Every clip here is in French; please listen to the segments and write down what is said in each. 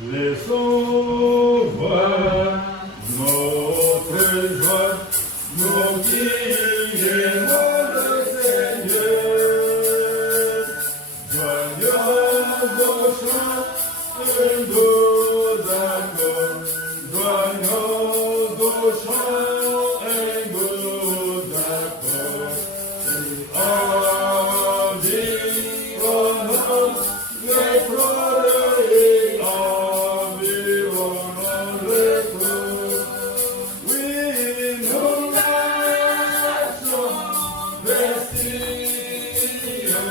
Laissons voir notre joie, nous qui aimons le Seigneur. Joignons nos chants, nos accords, joignons nos chants et nos accords. Environnons les fleurs et environnons les fleurs. Oui, nous marchons vers Sion,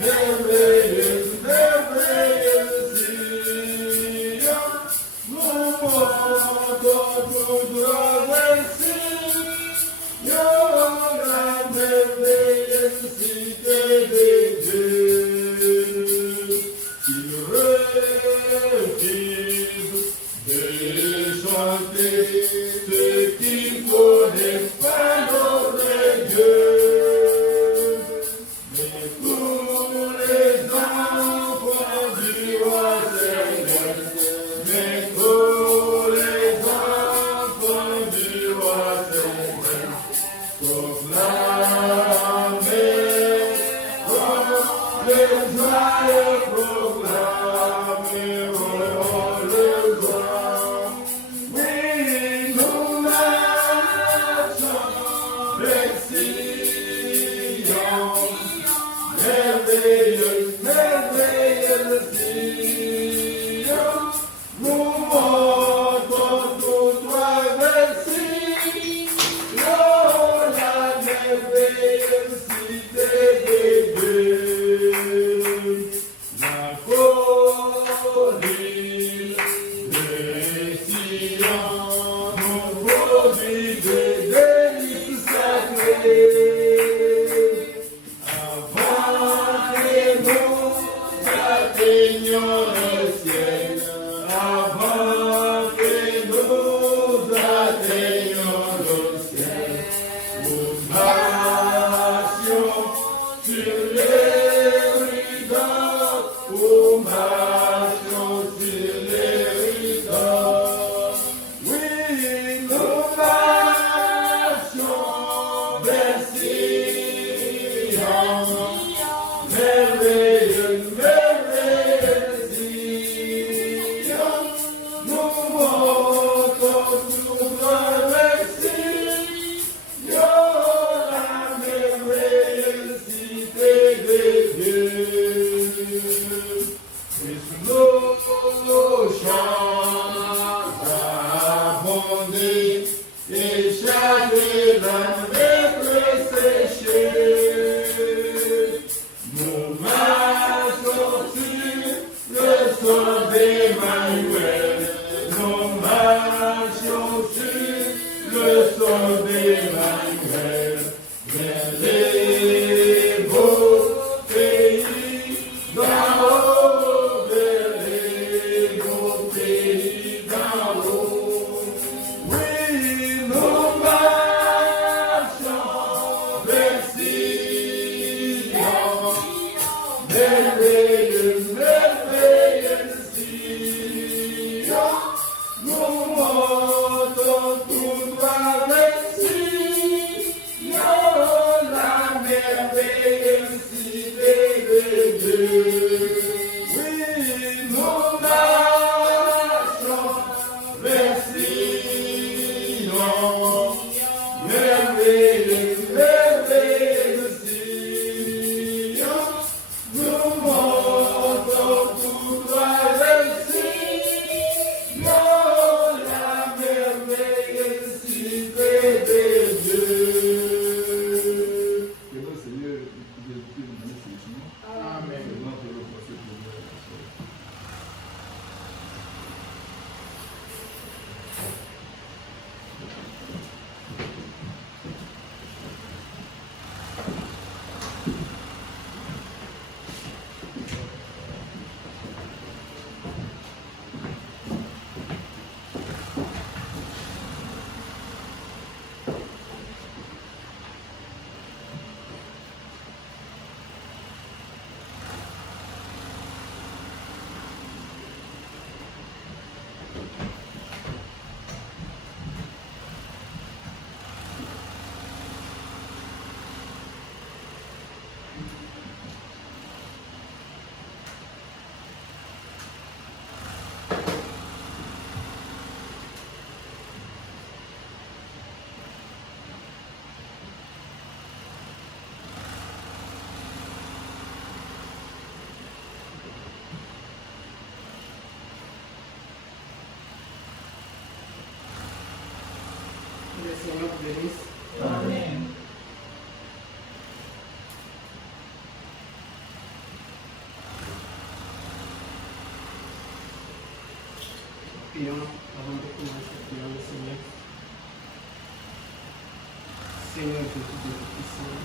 merveilleuse, merveilleuse Sion. Nous montons tout droit vers Sion, la merveilleuse cité de Dieu. Il refuse de chanter ce qu'il connaît pas notre Dieu. Mais pour les enfants du roi céleste, mais pour les enfants du roi céleste, proclamez, le joyeux proclamez, le joie. Oui, nous marchons vers Sion, merveilleuse, merveilleuse Sion. Nous montons tout droit vers Sion, la merveilleuse cité de Dieu. La colline de Sion nous produit des délices sacrées. Avant que nous atteignions le ciel, avant que nous atteignions le ciel, nous marchions sur les rideaux, nous marchions sur les rideaux. Oui, nous marchions vers Sion, merveilleuse, merveilleuse Sion. Nous montons tout droit vers Sion, la merveilleuse cité de Dieu. Et sous nos chants abondés, et chaque âme être séchée, nous marchons sur le sol d'Emmanuel, nous marchons sur le sol d'Emmanuel, vers les beaux pays d'en haut, vers les beaux pays d'en haut. Oui, nous marchons le Seigneur vous bénisse. Amen. Prions avant de commencer, prions le Seigneur. Seigneur Jésus de Tout-Puissant,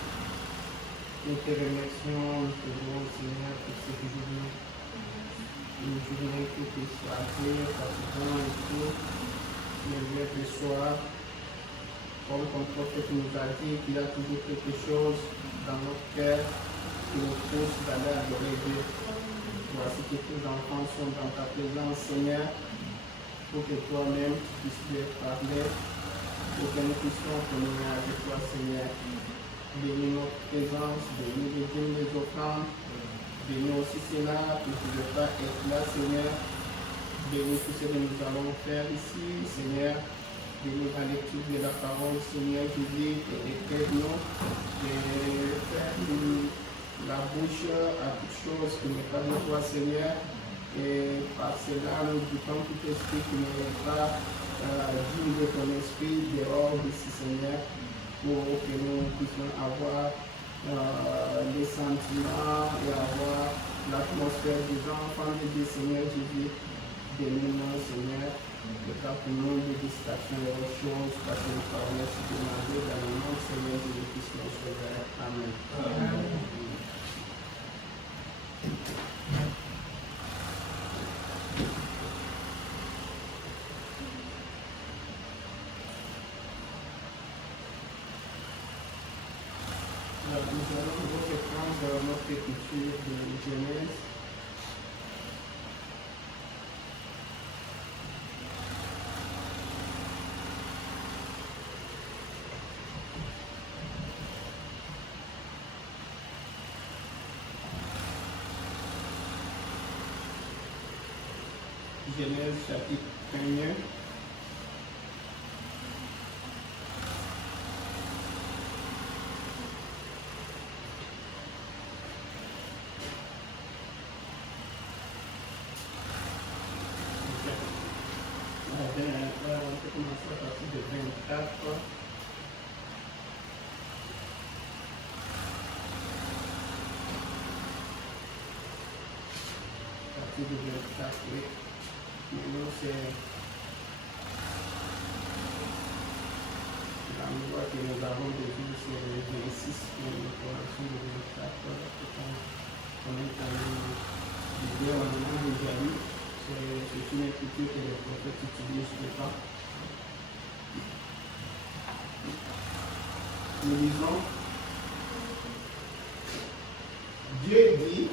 nous te remercions, nous te louons, Seigneur, pour cette journée. Une journée que tu sois Dieu, fatigant et tout, mais Dieu te soit, comme ton prophète nous a dit, qu'il y a toujours quelque chose dans notre cœur qui nous pousse d'aller adorer Dieu. Voici que tes enfants sont dans ta présence, Seigneur, pour que toi-même puisses leur parler, pour que nous puissions communier avec toi, Seigneur. Bénis notre présence, bénis les dîmes des offrandes, bénis aussi cela, que tu ne veux pas être là, Seigneur. Bénis tout ce que nous allons faire ici, Seigneur. Bénis la lecture de la parole, Seigneur Jésus, et éclaire-nous, et ferme la bouche à toute chose qui n'est pas de toi, Seigneur. Et par cela, nous butons tout esprit qui n'est pas digne de ton esprit dehors d'ici, Seigneur, pour que nous puissions avoir les sentiments et avoir l'atmosphère des enfants de Dieu, Seigneur Jésus. Bénis-nous, Seigneur, et car pour nous de distraction et autres choses, parce que nous parlons ainsi demandé dans le nom du Seigneur Jésus-Christ, notre Sauveur. Amen. Amen. Nous allons reprendre notre écriture de Genèse. Genèse chapitre 1er. On peut commencer à partir de 24. À partir de 24, oui. Maintenant, c'est l'endroit que nous avons vu, c'est le 26, mais nous commençons le 24. On est dans l'idée, on a déjà lu. C'est une écriture que les prophètes utilisent tout le temps. Nous lisons. Dieu dit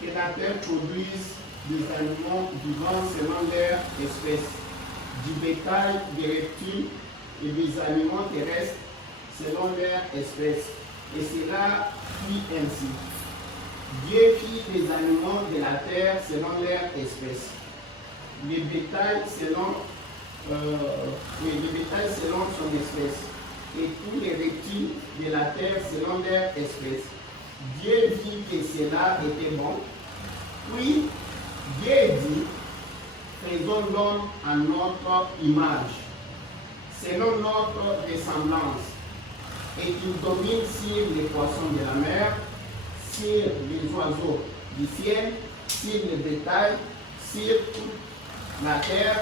que la terre produise des animaux vivants selon leur espèce, du bétail, des reptiles et des animaux terrestres selon leur espèce. Et cela fit ainsi. Dieu fit les animaux de la terre selon leur espèce. Le bétail selon son espèce. Et tous les reptiles de la terre selon leur espèce. Dieu vit que cela était bon. Puis Dieu dit, faisons l'homme à notre image, selon notre ressemblance, et qu'il domine sur les poissons de la mer, sur les oiseaux du ciel, sur le bétail, sur toute la terre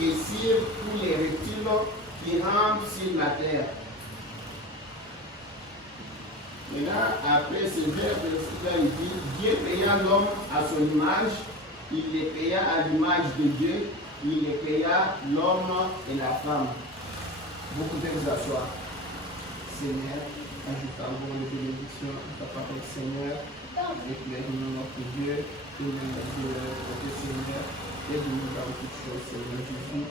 et sur tous les reptiles qui rampent sur la terre. Maintenant, après ce verset-là, il dit, Dieu créa l'homme à son image, il les créa à l'image de Dieu, il les créa l'homme et la femme. Vous pouvez vous asseoir. Seigneur, ajoutons les bénédictions de ta parole, Seigneur, éclaire-nous notre Dieu, et nous notre Seigneur, aide-nous dans toutes choses, Seigneur Jésus.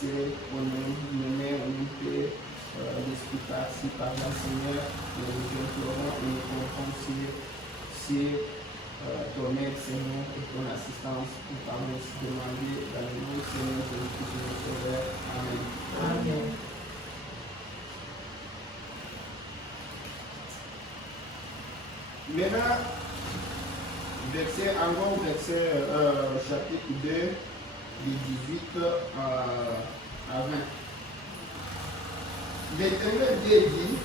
C'est au nom mener en unité l'esprit par-ci, par-là, Seigneur, nous implorons et nous comptons sur ton aide, Seigneur, et ton assistance pour parler, se demander dans le nom du Seigneur Jésus-Christ, notre Sauveur. Amen. Amen. Maintenant, verset chapitre 2, du 18 à 20. l'Éternel Dieu dit,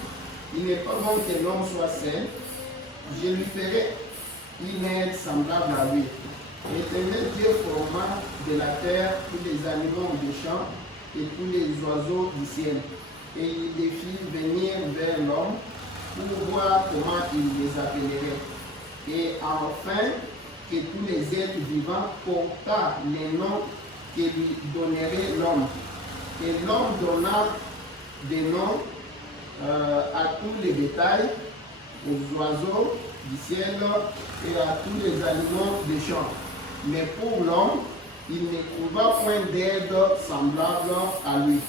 il n'est pas bon que l'homme soit seul, je lui ferai une aide semblable à lui. L'Éternel Dieu forma de la terre tous les animaux des champs et tous les oiseaux du ciel. Et il les fit venir vers l'homme pour voir comment il les appellerait. Et enfin, que tous les êtres vivants portaient les noms que lui donnerait l'homme. Et l'homme donna des noms à tous les bétails, aux oiseaux du ciel et à tous les animaux des champs. Mais pour l'homme, il ne trouva point d'aide semblable à lui.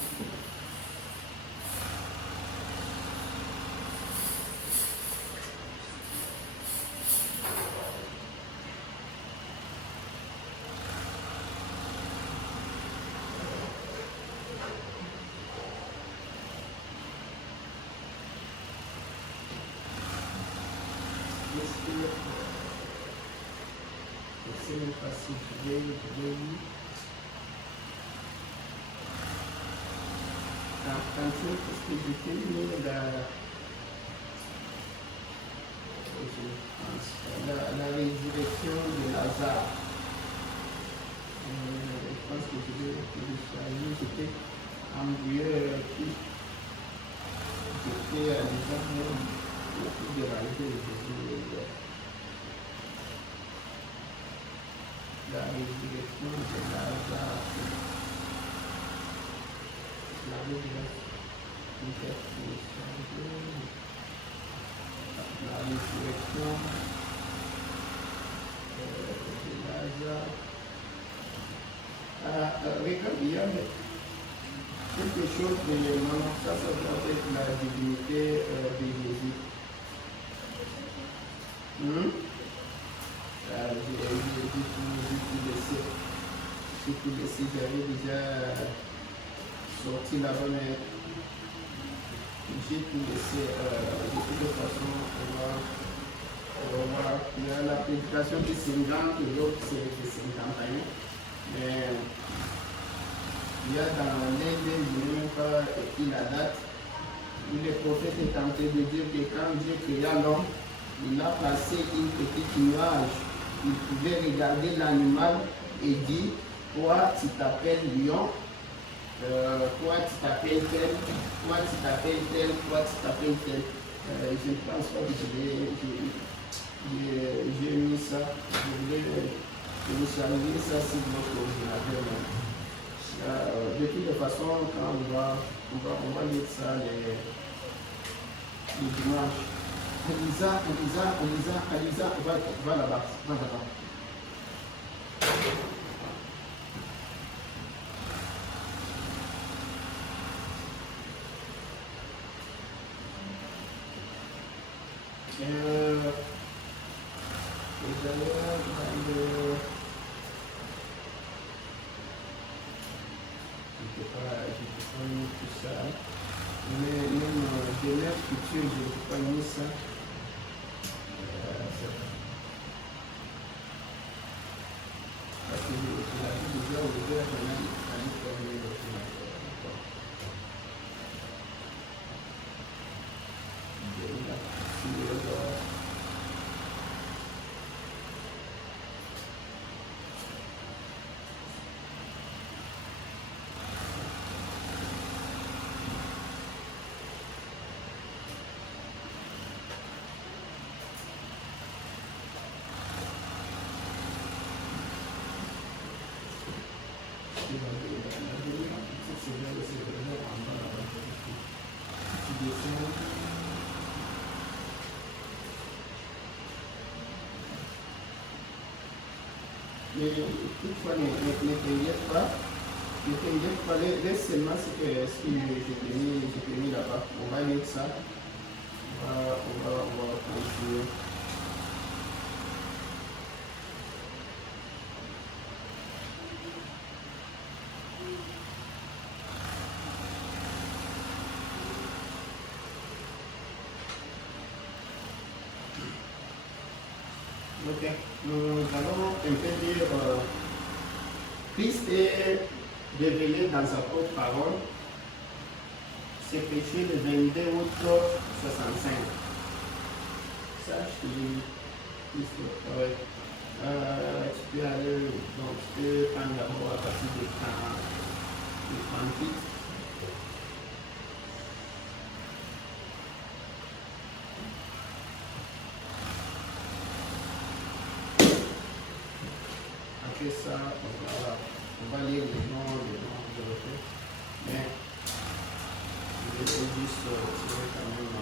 La résurrection de Lazare. Je pense que je vais choisir, c'était un vieux qui était à l'examen de réaliser Jésus. La résurrection de Lazare. La résurrection. La résurrection de Lazare. Regarde, il y a quelque chose de non, ça doit être la divinité de Jésus. J'ai tout laissé, j'avais déjà sorti là-bas, mais j'ai tout laissé. De toute façon, on va voir. Il y a la prédication de 50, l'autre c'est de 51. Mais il y a dans l'un des livres pas écrit la date où le prophète est tenté de dire que quand Dieu créa l'homme, il a placé une petite nuage. Il pouvait regarder l'animal et dire, toi tu t'appelles lion, toi tu t'appelles tel, toi tu t'appelles tel, toi tu t'appelles tel. Je ne pense pas que j'ai mis ça. Je voulais télécharger ça sur votre ordinateur. De toute façon, quand on va lire ça les dimanches. Alisa, va là-bas, va là-bas. Et d'ailleurs, je ne peux pas mis tout ça. Mais même de l'heure future, je ne peux pas mis ça. Parce que je l'avais déjà ouvert quand même à l'intérieur de l'ordinateur. Mais toutefois, ne t'inquiète pas, laisse seulement ce que je t'ai mis là-bas. On va lire ça, on va continuer. Ok, nous allons un peu dire Christ est révélé dans sa propre parole c'est péché le 22 août 65. Ça, je te dis. Ouais. Tu peux aller, donc tu peux prendre d'abord à partir de 38. Après ça, on va lire les noms de l'auteur. Mais je vais juste tirer quand même.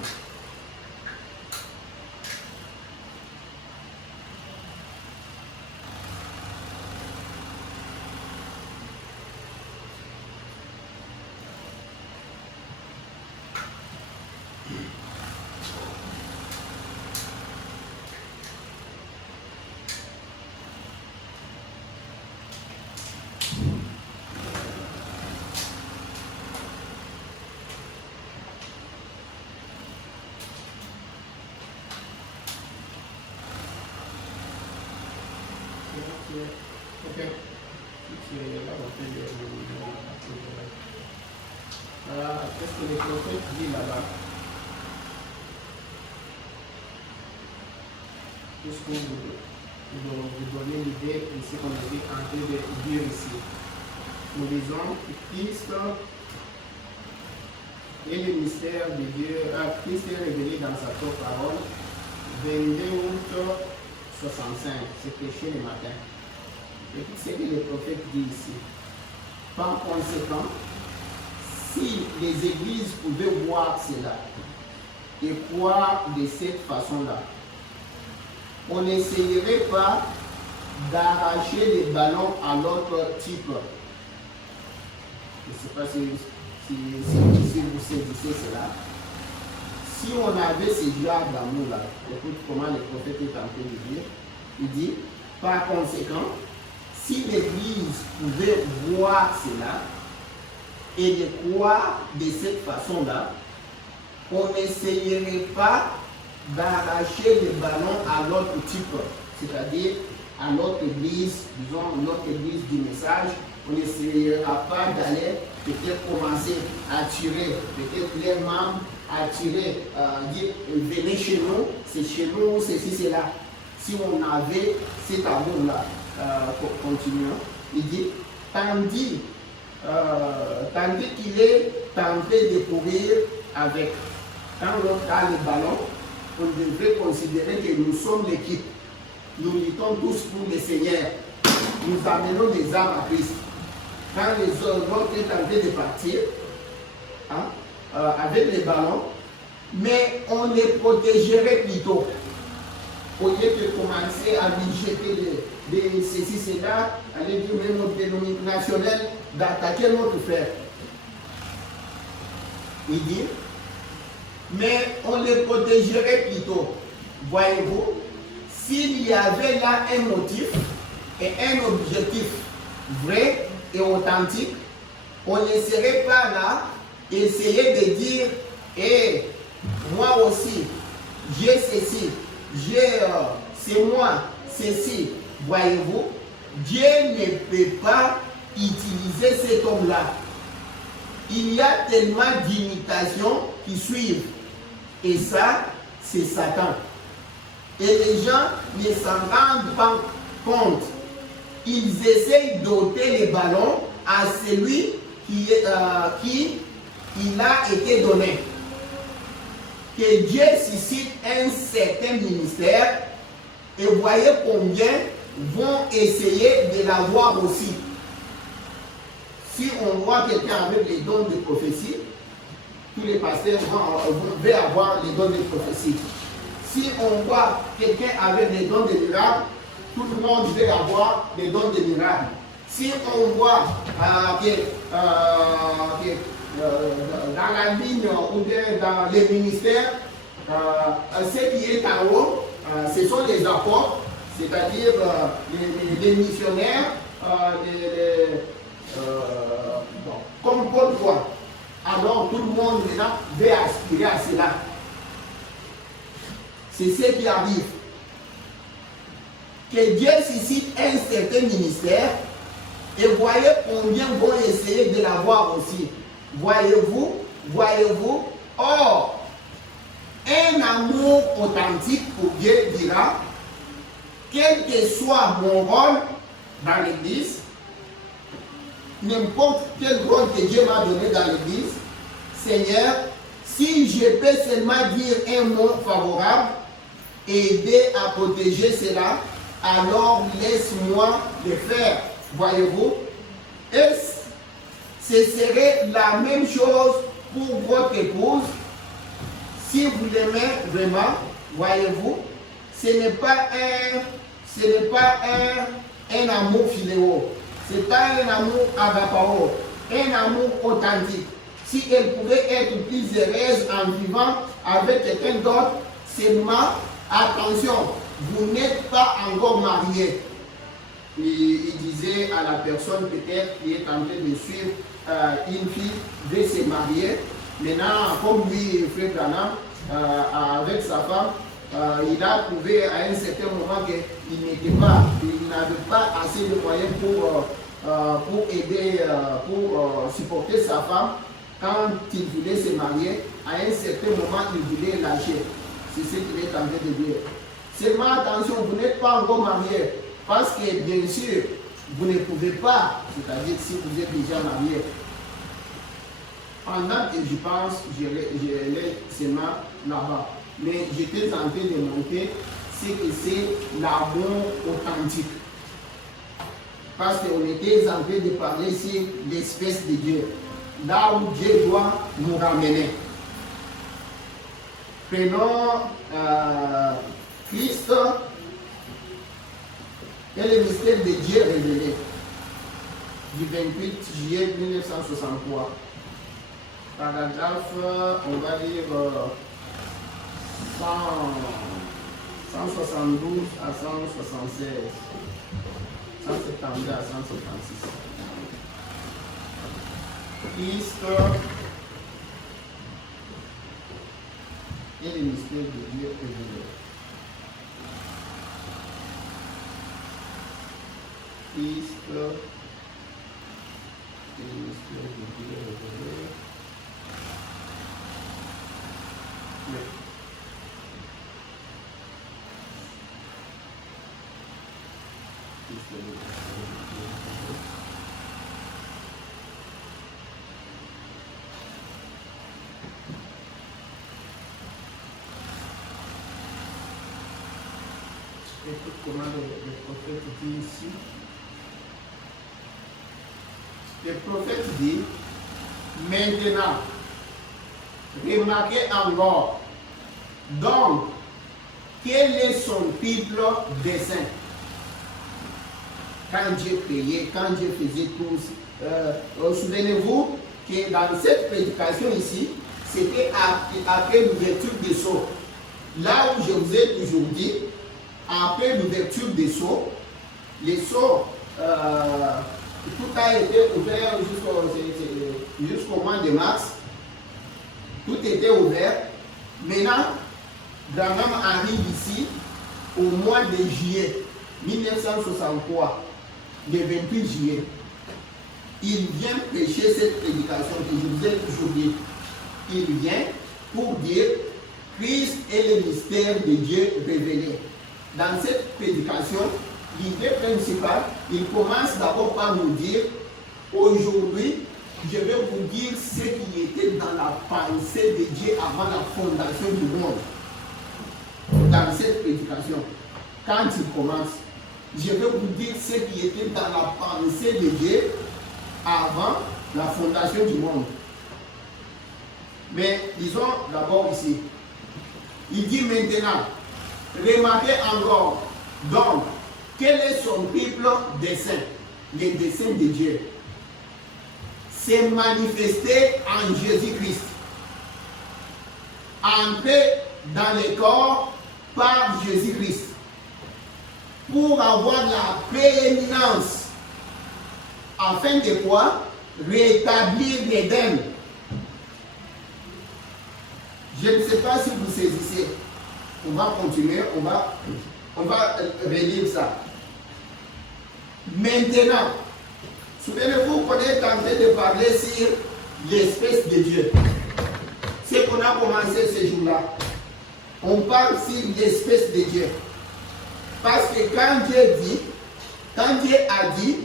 Ok. Qu'est-ce que les prophètes disent là-bas? Juste pour vous donner l'idée de ce qu'on est en train de dire ici. Nous disons que Christ est le mystère de Dieu. Christ est révélé dans sa propre parole. 22 août 65, c'est péché le matin. Et ce que le prophète dit ici. Par conséquent, si les églises pouvaient voir cela et croire de cette façon-là, on n'essayerait pas d'arracher les ballons à l'autre type. Je ne sais pas si vous saisissez cela. Si on avait ce genre d'amour-là, écoute comment le prophète est en train de dire, il dit, par conséquent, si l'Église pouvait voir cela et de croire de cette façon-là, on n'essayerait pas d'arracher le ballon à l'autre type, c'est-à-dire à l'autre église, disons l'autre église du message. On n'essayera pas d'aller peut-être commencer à tirer, peut-être les membres à tirer, dire venez chez nous, c'est chez nous, ceci, c'est là. Si on avait cet amour-là, continuons, il dit, tandis qu'il est tenté de courir avec, quand l'autre a le ballon, on devrait considérer que nous sommes l'équipe. Nous luttons tous pour le Seigneur. Nous amenons les âmes à Christ. Quand l'autre est en train de partir, avec les ballons, mais on les protégerait plutôt. Au lieu de commencer à lui jeter ceci, cela, aller dire même notre dénominationnel, d'attaquer notre frère. Il dit, mais on les protégerait plutôt. Voyez-vous, s'il y avait là un motif et un objectif vrai et authentique, on ne serait pas là essayer de dire, et moi aussi, j'ai ceci, c'est moi, ceci. Voyez-vous, Dieu ne peut pas utiliser cet homme-là. Il y a tellement d'imitations qui suivent. Et ça, c'est Satan. Et les gens ne s'en rendent pas compte. Ils essayent d'ôter les ballons à celui qui il a été donné. Que Dieu suscite un certain ministère et voyez combien vont essayer de l'avoir aussi. Si on voit quelqu'un avec les dons de prophétie, tous les pasteurs vont avoir les dons de prophétie. Si on voit quelqu'un avec les dons de miracles, tout le monde veut avoir les dons de miracles. Si on voit dans la ligne ou dans les ministères, ce qui est en haut, ce sont les apôtres, c'est-à-dire les missionnaires, comme Paul voit. Alors tout le monde maintenant veut aspirer à cela. C'est ce qui arrive. Que Dieu suscite un certain ministère et voyez combien vont essayer de l'avoir aussi. Voyez-vous, Voyez-vous? Or, un amour authentique pour Dieu dira, quel que soit mon rôle dans l'église, n'importe quel rôle que Dieu m'a donné dans l'église, Seigneur, si je peux seulement dire un mot favorable, aider à protéger cela, alors laisse-moi le faire. Voyez-vous? Et ce serait la même chose pour votre épouse. Si vous l'aimez vraiment, voyez-vous, ce n'est pas un amour philéo. Ce n'est pas un amour agapao, un amour authentique. Si elle pouvait être plus heureuse en vivant avec quelqu'un d'autre, seulement, attention, vous n'êtes pas encore marié. Il disait à la personne peut-être qui est en train de suivre une fille de se marier. Maintenant, comme lui, Frère Branham, avec sa femme, il a trouvé à un certain moment qu'il n'avait pas assez de moyens pour aider, pour supporter sa femme. Quand il voulait se marier, à un certain moment, il voulait lâcher. C'est ce qu'il est en train de dire. Seulement attention, vous n'êtes pas encore marié. Parce que bien sûr, vous ne pouvez pas, c'est-à-dire si vous êtes déjà marié. Pendant que je pense, j'allais seulement là-bas. Mais j'étais en train de montrer ce que c'est l'amour authentique. Parce qu'on était en train de parler sur l'espèce de Dieu. Là où Dieu doit nous ramener. Prenons Christ et le mystère de Dieu révélé du 28 juillet 1963. Paragraphe, on va lire 172 à 176. 172 à 176. Christ et le mystère de Dieu révélé. Christ et le mystère de Dieu révélé. Écoute comment le prophète dit ici. Le prophète dit, maintenant, remarquez encore, donc, quel est son triple dessein? Quand Dieu priait, quand Dieu faisait tout, souvenez-vous que dans cette prédication ici, c'était après l'ouverture des sceaux. Là où je vous ai toujours dit, après l'ouverture des sceaux, les sceaux, tout a été ouvert jusqu'au mois de mars. Tout était ouvert. Maintenant, Branham arrive ici au mois de juillet 1963, le 28 juillet. Il vient prêcher cette prédication que je vous ai toujours dit. Il vient pour dire Christ est le mystère de Dieu révélé. Dans cette prédication, l'idée principale, il commence d'abord par nous dire aujourd'hui, je vais vous dire ce qui était dans la pensée de Dieu avant la fondation du monde. Dans cette prédication, quand il commence, je vais vous dire ce qui était dans la pensée de Dieu avant la fondation du monde. Mais disons d'abord ici, il dit maintenant, remarquez encore, donc, quel est son triple dessein? Le dessein de Dieu. C'est manifesté en Jésus-Christ. Entrer dans le corps par Jésus-Christ. Pour avoir la prééminence. Afin de quoi? Rétablir l'Éden. Je ne sais pas si vous saisissez. On va continuer, on va relire ça. Maintenant, souvenez-vous qu'on est en train de parler sur l'espèce de Dieu. qu'on a commencé ce jour-là, on parle sur l'espèce de Dieu. Parce que quand Dieu a dit,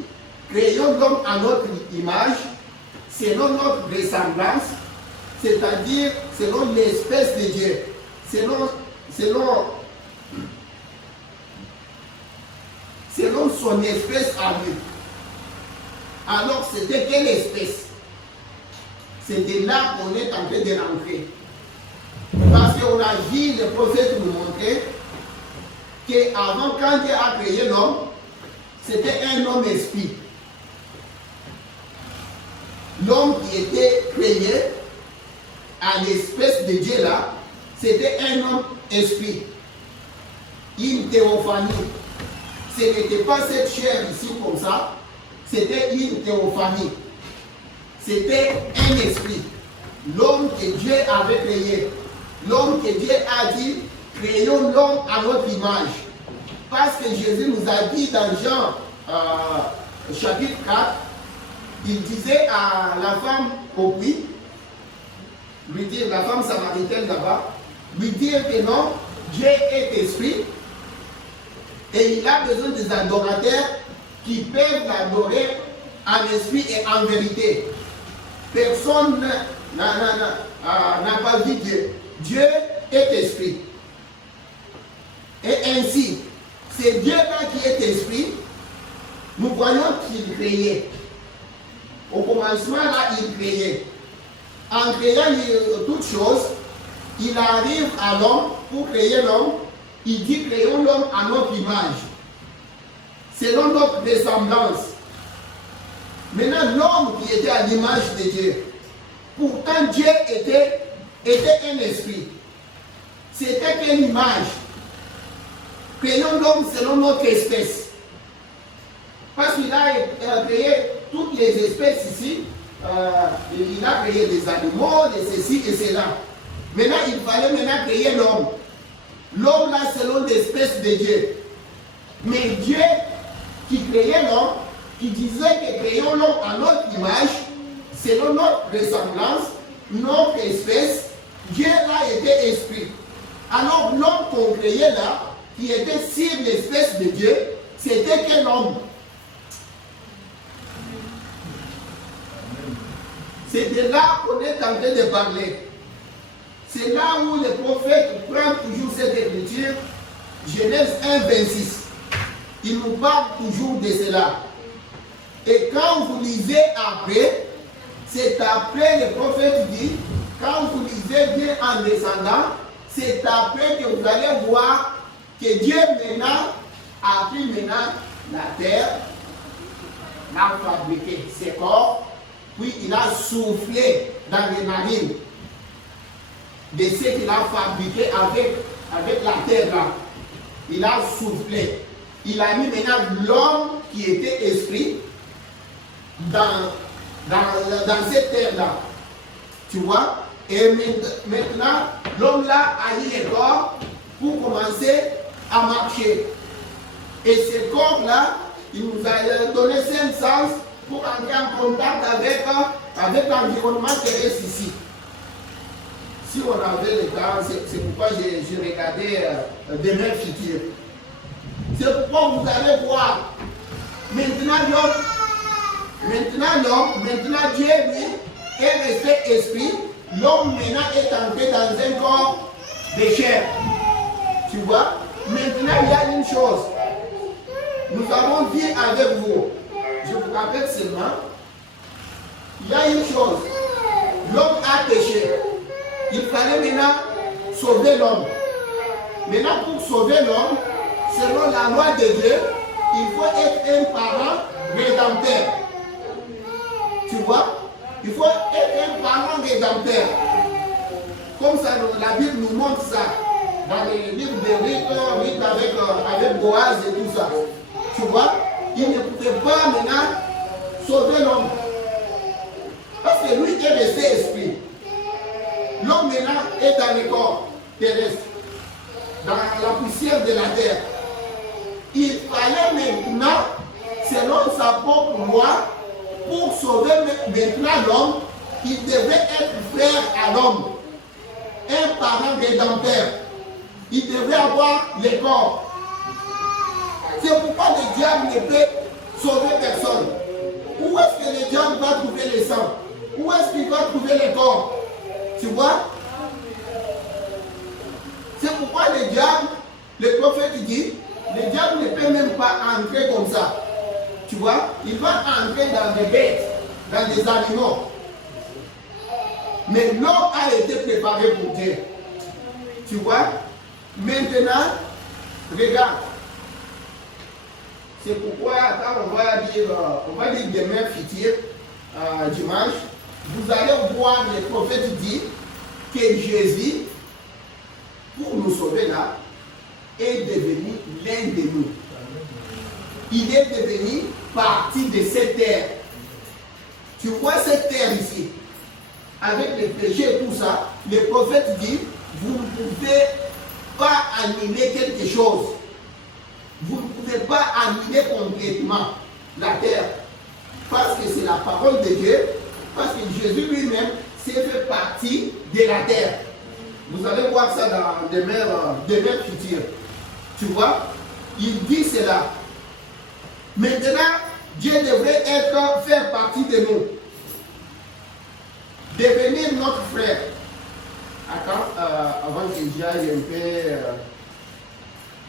créons l'homme à notre image, selon notre ressemblance, c'est-à-dire selon l'espèce de Dieu, selon son espèce à lui. Alors, c'était quelle espèce? C'était là qu'on est en train de rentrer. Parce qu'on a vu le prophète nous montrer qu'avant, quand Dieu a créé l'homme, c'était un homme esprit. L'homme qui était créé à l'espèce de Dieu là, c'était un homme esprit. Une théophanie. Ce n'était pas cette chair ici comme ça, c'était une théophanie. C'était un esprit. L'homme que Dieu avait créé. L'homme que Dieu a dit, créons l'homme à notre image. Parce que Jésus nous a dit dans Jean chapitre 4, il disait à la femme au puits, lui dire, la femme samaritaine là-bas, lui dire que non, Dieu est esprit et il a besoin des adorateurs qui peuvent l'adorer en esprit et en vérité. Personne n'a pas vu Dieu. Dieu est esprit. Et ainsi, c'est Dieu-là qui est esprit. Nous voyons qu'il créait. Au commencement, là, il créait. En créant toutes choses, il arrive à l'homme pour créer l'homme. Il dit créons l'homme à notre image, selon notre ressemblance. Maintenant, l'homme qui était à l'image de Dieu, pourtant Dieu était un esprit. C'était quelle image? Créons l'homme selon notre espèce. Parce qu'il a créé toutes les espèces ici. Il a créé des animaux, des ceci et cela. Maintenant, il fallait maintenant créer l'homme. L'homme là selon l'espèce de Dieu. Mais Dieu qui créait l'homme, qui disait que créons l'homme à notre image, selon notre ressemblance, notre espèce, Dieu là était esprit. Alors l'homme qu'on créait là, qui était sur l'espèce de Dieu, c'était quel homme? C'est de là qu'on est en train de parler. C'est là où le prophète prend toujours cette écriture, Genèse 1, 26. Il nous parle toujours de cela. Et quand vous lisez après, c'est après le prophète dit, quand vous lisez bien en descendant, c'est après que vous allez voir que Dieu maintenant a pris maintenant la terre, l'a fabriqué ses corps, puis il a soufflé dans les narines de ce qu'il a fabriqué avec la terre là. Il a soufflé. Il a mis maintenant l'homme qui était esprit dans cette terre-là. Tu vois? Et maintenant, l'homme là a eu le corps pour commencer à marcher. Et ce corps-là, il nous a donné 5 sens pour entrer en contact avec l'environnement terrestre ici. Si on avait le temps, c'est pourquoi j'ai regardé Demain Futur. C'est pourquoi vous allez voir. Maintenant Dieu, lui, est resté esprit. L'homme maintenant est entré dans un corps de chair. Tu vois? Maintenant, il y a une chose. Nous avons dit avec vous, je vous rappelle seulement, il y a une chose. L'homme a péché. Il fallait maintenant sauver l'homme. Maintenant, pour sauver l'homme, selon la loi de Dieu, il faut être un parent rédempteur. Tu vois? Il faut être un parent rédempteur. Comme ça, la Bible nous montre ça. Dans les livres de Ruth avec Boaz et tout ça. Tu vois? Il ne pouvait pas maintenant sauver l'homme. Parce que lui est resté esprit. L'homme maintenant est dans le corps terrestre, dans la poussière de la terre. Il fallait maintenant, selon sa propre loi, pour sauver maintenant l'homme, il devait être frère à l'homme. parent rédempteur, il devrait avoir les corps. C'est pourquoi le diable ne peut sauver personne. Où est-ce que le diable va trouver le sang? Où est-ce qu'il va trouver les corps? Tu vois? C'est pourquoi le diable, le prophète dit, le diable ne peut même pas entrer comme ça. Tu vois? Il va entrer dans des bêtes, dans des animaux. Mais l'homme a été préparé pour Dieu. Tu vois? Maintenant, regarde. C'est pourquoi quand on va dire demain futur, dimanche, vous allez voir le prophète dit que Jésus, pour nous sauver là, est devenu l'un de nous. Il est devenu partie de cette terre. Tu vois cette terre ici, avec les péchés et tout ça, le prophète dit, vous ne pouvez pas annuler quelque chose. Vous ne pouvez pas annuler complètement la terre. Parce que c'est la parole de Dieu, parce que Jésus lui-même s'est fait partie de la terre. Vous allez voir ça dans des mers futures. Tu vois, il dit cela. Maintenant, Dieu devrait faire partie de nous. Devenir notre frère. Attends, avant que j'aille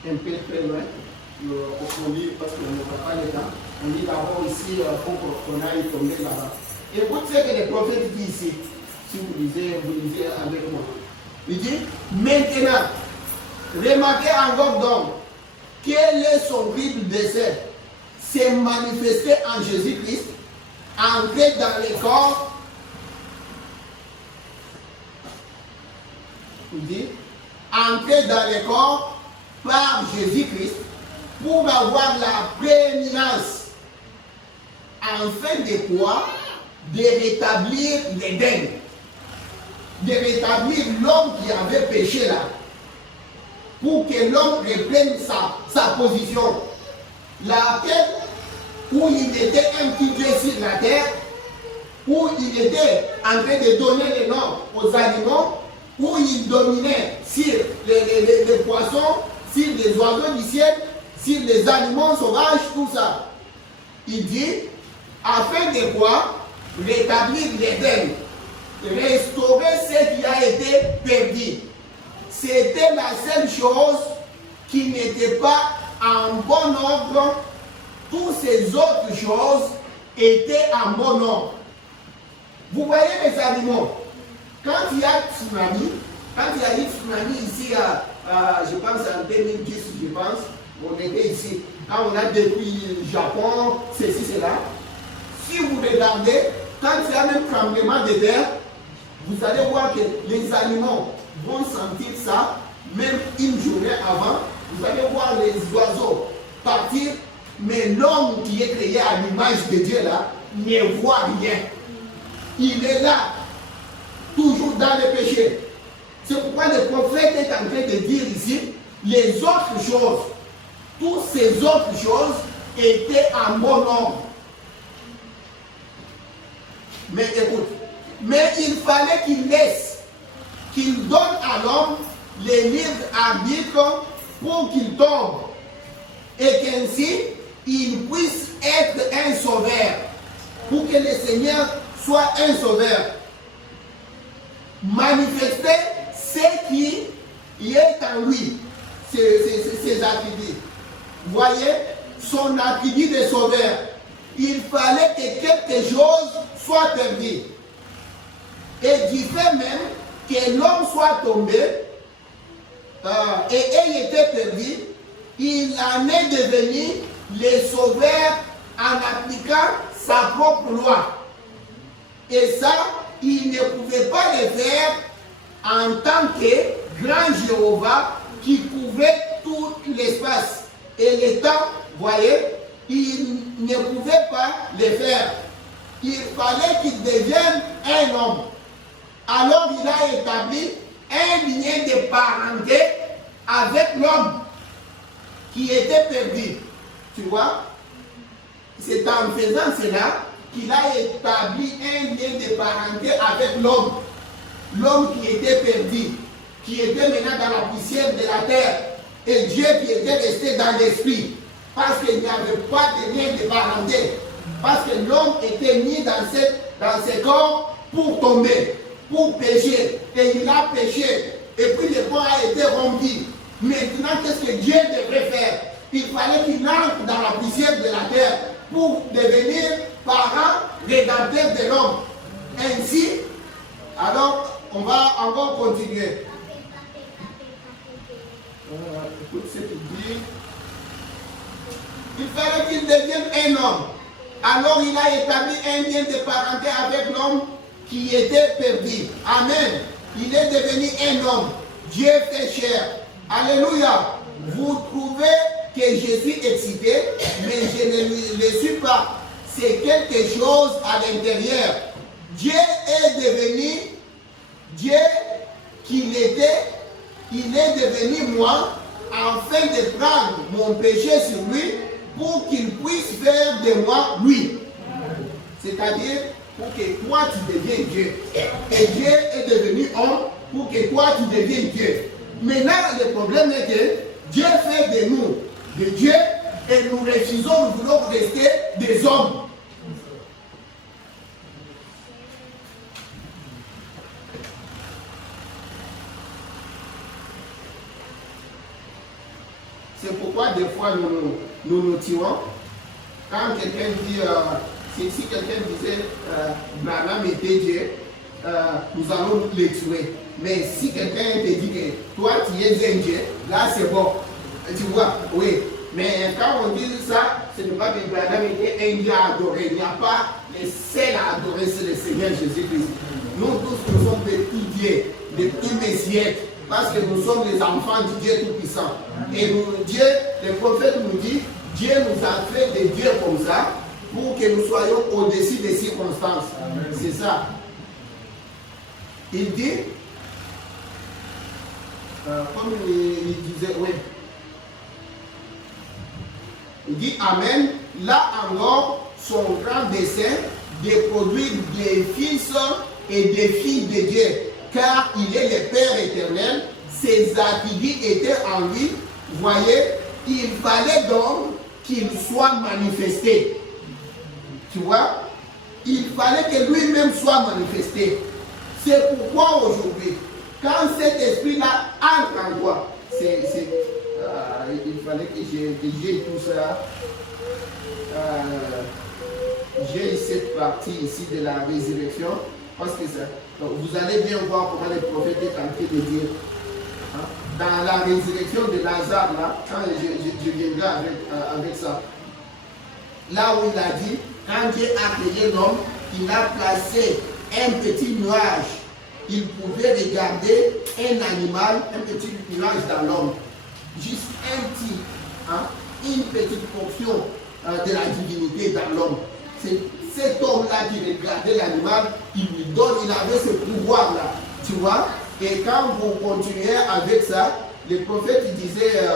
un peu très loin, on lit parce qu'on n'a pas le temps. On lit d'abord ici pour qu'on aille tomber là-bas. Écoute ce que le prophète dit ici. Si vous lisez avec moi. Il dit, maintenant, remarquez encore donc, quel est son horrible décès? C'est manifesté en Jésus-Christ, entré dans le corps. Il dit, entré dans le corps par Jésus-Christ pour avoir la prééminence, afin de quoi? De rétablir l'Éden, de rétablir l'homme qui avait péché là, pour que l'homme reprenne sa position, laquelle où il était un petit Dieu sur la terre, où il était en train de donner les noms aux animaux, où il dominait sur les poissons, sur les oiseaux du ciel, sur les animaux sauvages, tout ça. Il dit, afin de quoi? Rétablir l'Éden, restaurer ce qui a été perdu. C'était la seule chose qui n'était pas en bon ordre. Toutes ces autres choses étaient en bon ordre. Vous voyez les animaux. Quand il y a tsunami, quand il y a eu tsunami ici, je pense en 2010, je pense, on était ici. Quand on a détruit le Japon, ceci, cela. Si vous regardez, quand il y a un tremblement de terre, vous allez voir que les animaux vont sentir ça, même une journée avant. Vous allez voir les oiseaux partir, mais l'homme qui est créé à l'image de Dieu là, ne voit rien. Il est là, toujours dans le péché. C'est pourquoi le prophète est en train de dire ici, les autres choses, toutes ces autres choses étaient en bon ordre. Mais écoute, mais il fallait qu'il laisse, qu'il donne à l'homme les livres arbitres pour qu'il tombe et qu'ainsi il puisse être un sauveur, pour que le Seigneur soit un sauveur. Manifester ce qui est en lui, ses attributs. Voyez, son attribut de sauveur. Il fallait que quelque chose soit perdu. Et du fait même que l'homme soit tombé et ait été perdu, il en est devenu le sauveur en appliquant sa propre loi. Et ça, il ne pouvait pas le faire en tant que grand Jéhovah qui couvrait tout l'espace et le temps. Voyez, il ne pouvait pas le faire. Il fallait qu'il devienne un homme. Alors il a établi un lien de parenté avec l'homme qui était perdu. Tu vois? C'est en faisant cela qu'il a établi un lien de parenté avec l'homme. L'homme qui était perdu, qui était maintenant dans la poussière de la terre, et Dieu qui était resté dans l'esprit, parce qu'il n'y avait pas de lien de parenté, parce que l'homme était mis dans ce corps pour tomber, pour pécher, et il a péché, et puis le corps a été rompu. Maintenant, qu'est-ce que Dieu devrait faire? Il fallait qu'il entre dans la poussière de la terre pour devenir parent rédempteur de l'homme. Ainsi, alors, on va encore continuer. Écoute ce qu'il dit. Il fallait qu'il devienne un homme. Alors il a établi un lien de parenté avec l'homme qui était perdu. Amen. Il est devenu un homme. Dieu fait chair. Alléluia. Vous trouvez que je suis excité, mais je ne le suis pas. C'est quelque chose à l'intérieur. Dieu est devenu Dieu qu'il était. Il est devenu moi afin de prendre mon péché sur lui pour qu'il puisse faire de moi lui. C'est-à-dire pour que toi tu deviennes Dieu. Et Dieu est devenu homme pour que toi tu deviennes Dieu. Maintenant le problème est que Dieu fait de nous des dieux et nous refusons, nous voulons rester des hommes. C'est pourquoi des fois nous tirons. Quand quelqu'un dit, si quelqu'un disait Branham était Dieu, nous allons les tuer. Mais si quelqu'un te dit que toi tu es un Dieu, là c'est bon. Tu vois, oui. Mais quand on dit ça, ce n'est pas que Branham était un Dieu à adorer. Il n'y a pas les seuls à adorer, c'est le Seigneur Jésus-Christ. Nous tous, nous sommes des petits dieux, des petits messieurs. Parce que nous sommes les enfants du Dieu Tout-Puissant. Et Dieu, le prophète nous dit, Dieu nous a fait des dieux comme ça pour que nous soyons au-dessus des circonstances. C'est ça. Il dit, comme il disait, oui. Il dit Amen. Là encore, son grand dessein de produire des fils et des filles de Dieu. Car il est le Père éternel, ses attributs étaient en lui. Voyez, il fallait donc qu'il soit manifesté. Tu vois, il fallait que lui-même soit manifesté. C'est pourquoi aujourd'hui, quand cet esprit-là entre en toi, il fallait que j'ai tout ça. J'ai cette partie ici de la résurrection, parce que ça. Donc vous allez bien voir comment le prophète est en train de dire. Hein? Dans la résurrection de Lazare, là, quand je viendrai avec ça. Là où il a dit, quand Dieu a créé l'homme, il a placé un petit nuage. Il pouvait regarder un animal, un petit nuage dans l'homme. Juste un petit, hein, une petite portion de la divinité dans l'homme. C'est cet homme-là qui regardait l'animal, il lui donne, il avait ce pouvoir-là, tu vois. Et quand vous continuez avec ça, le prophète disait,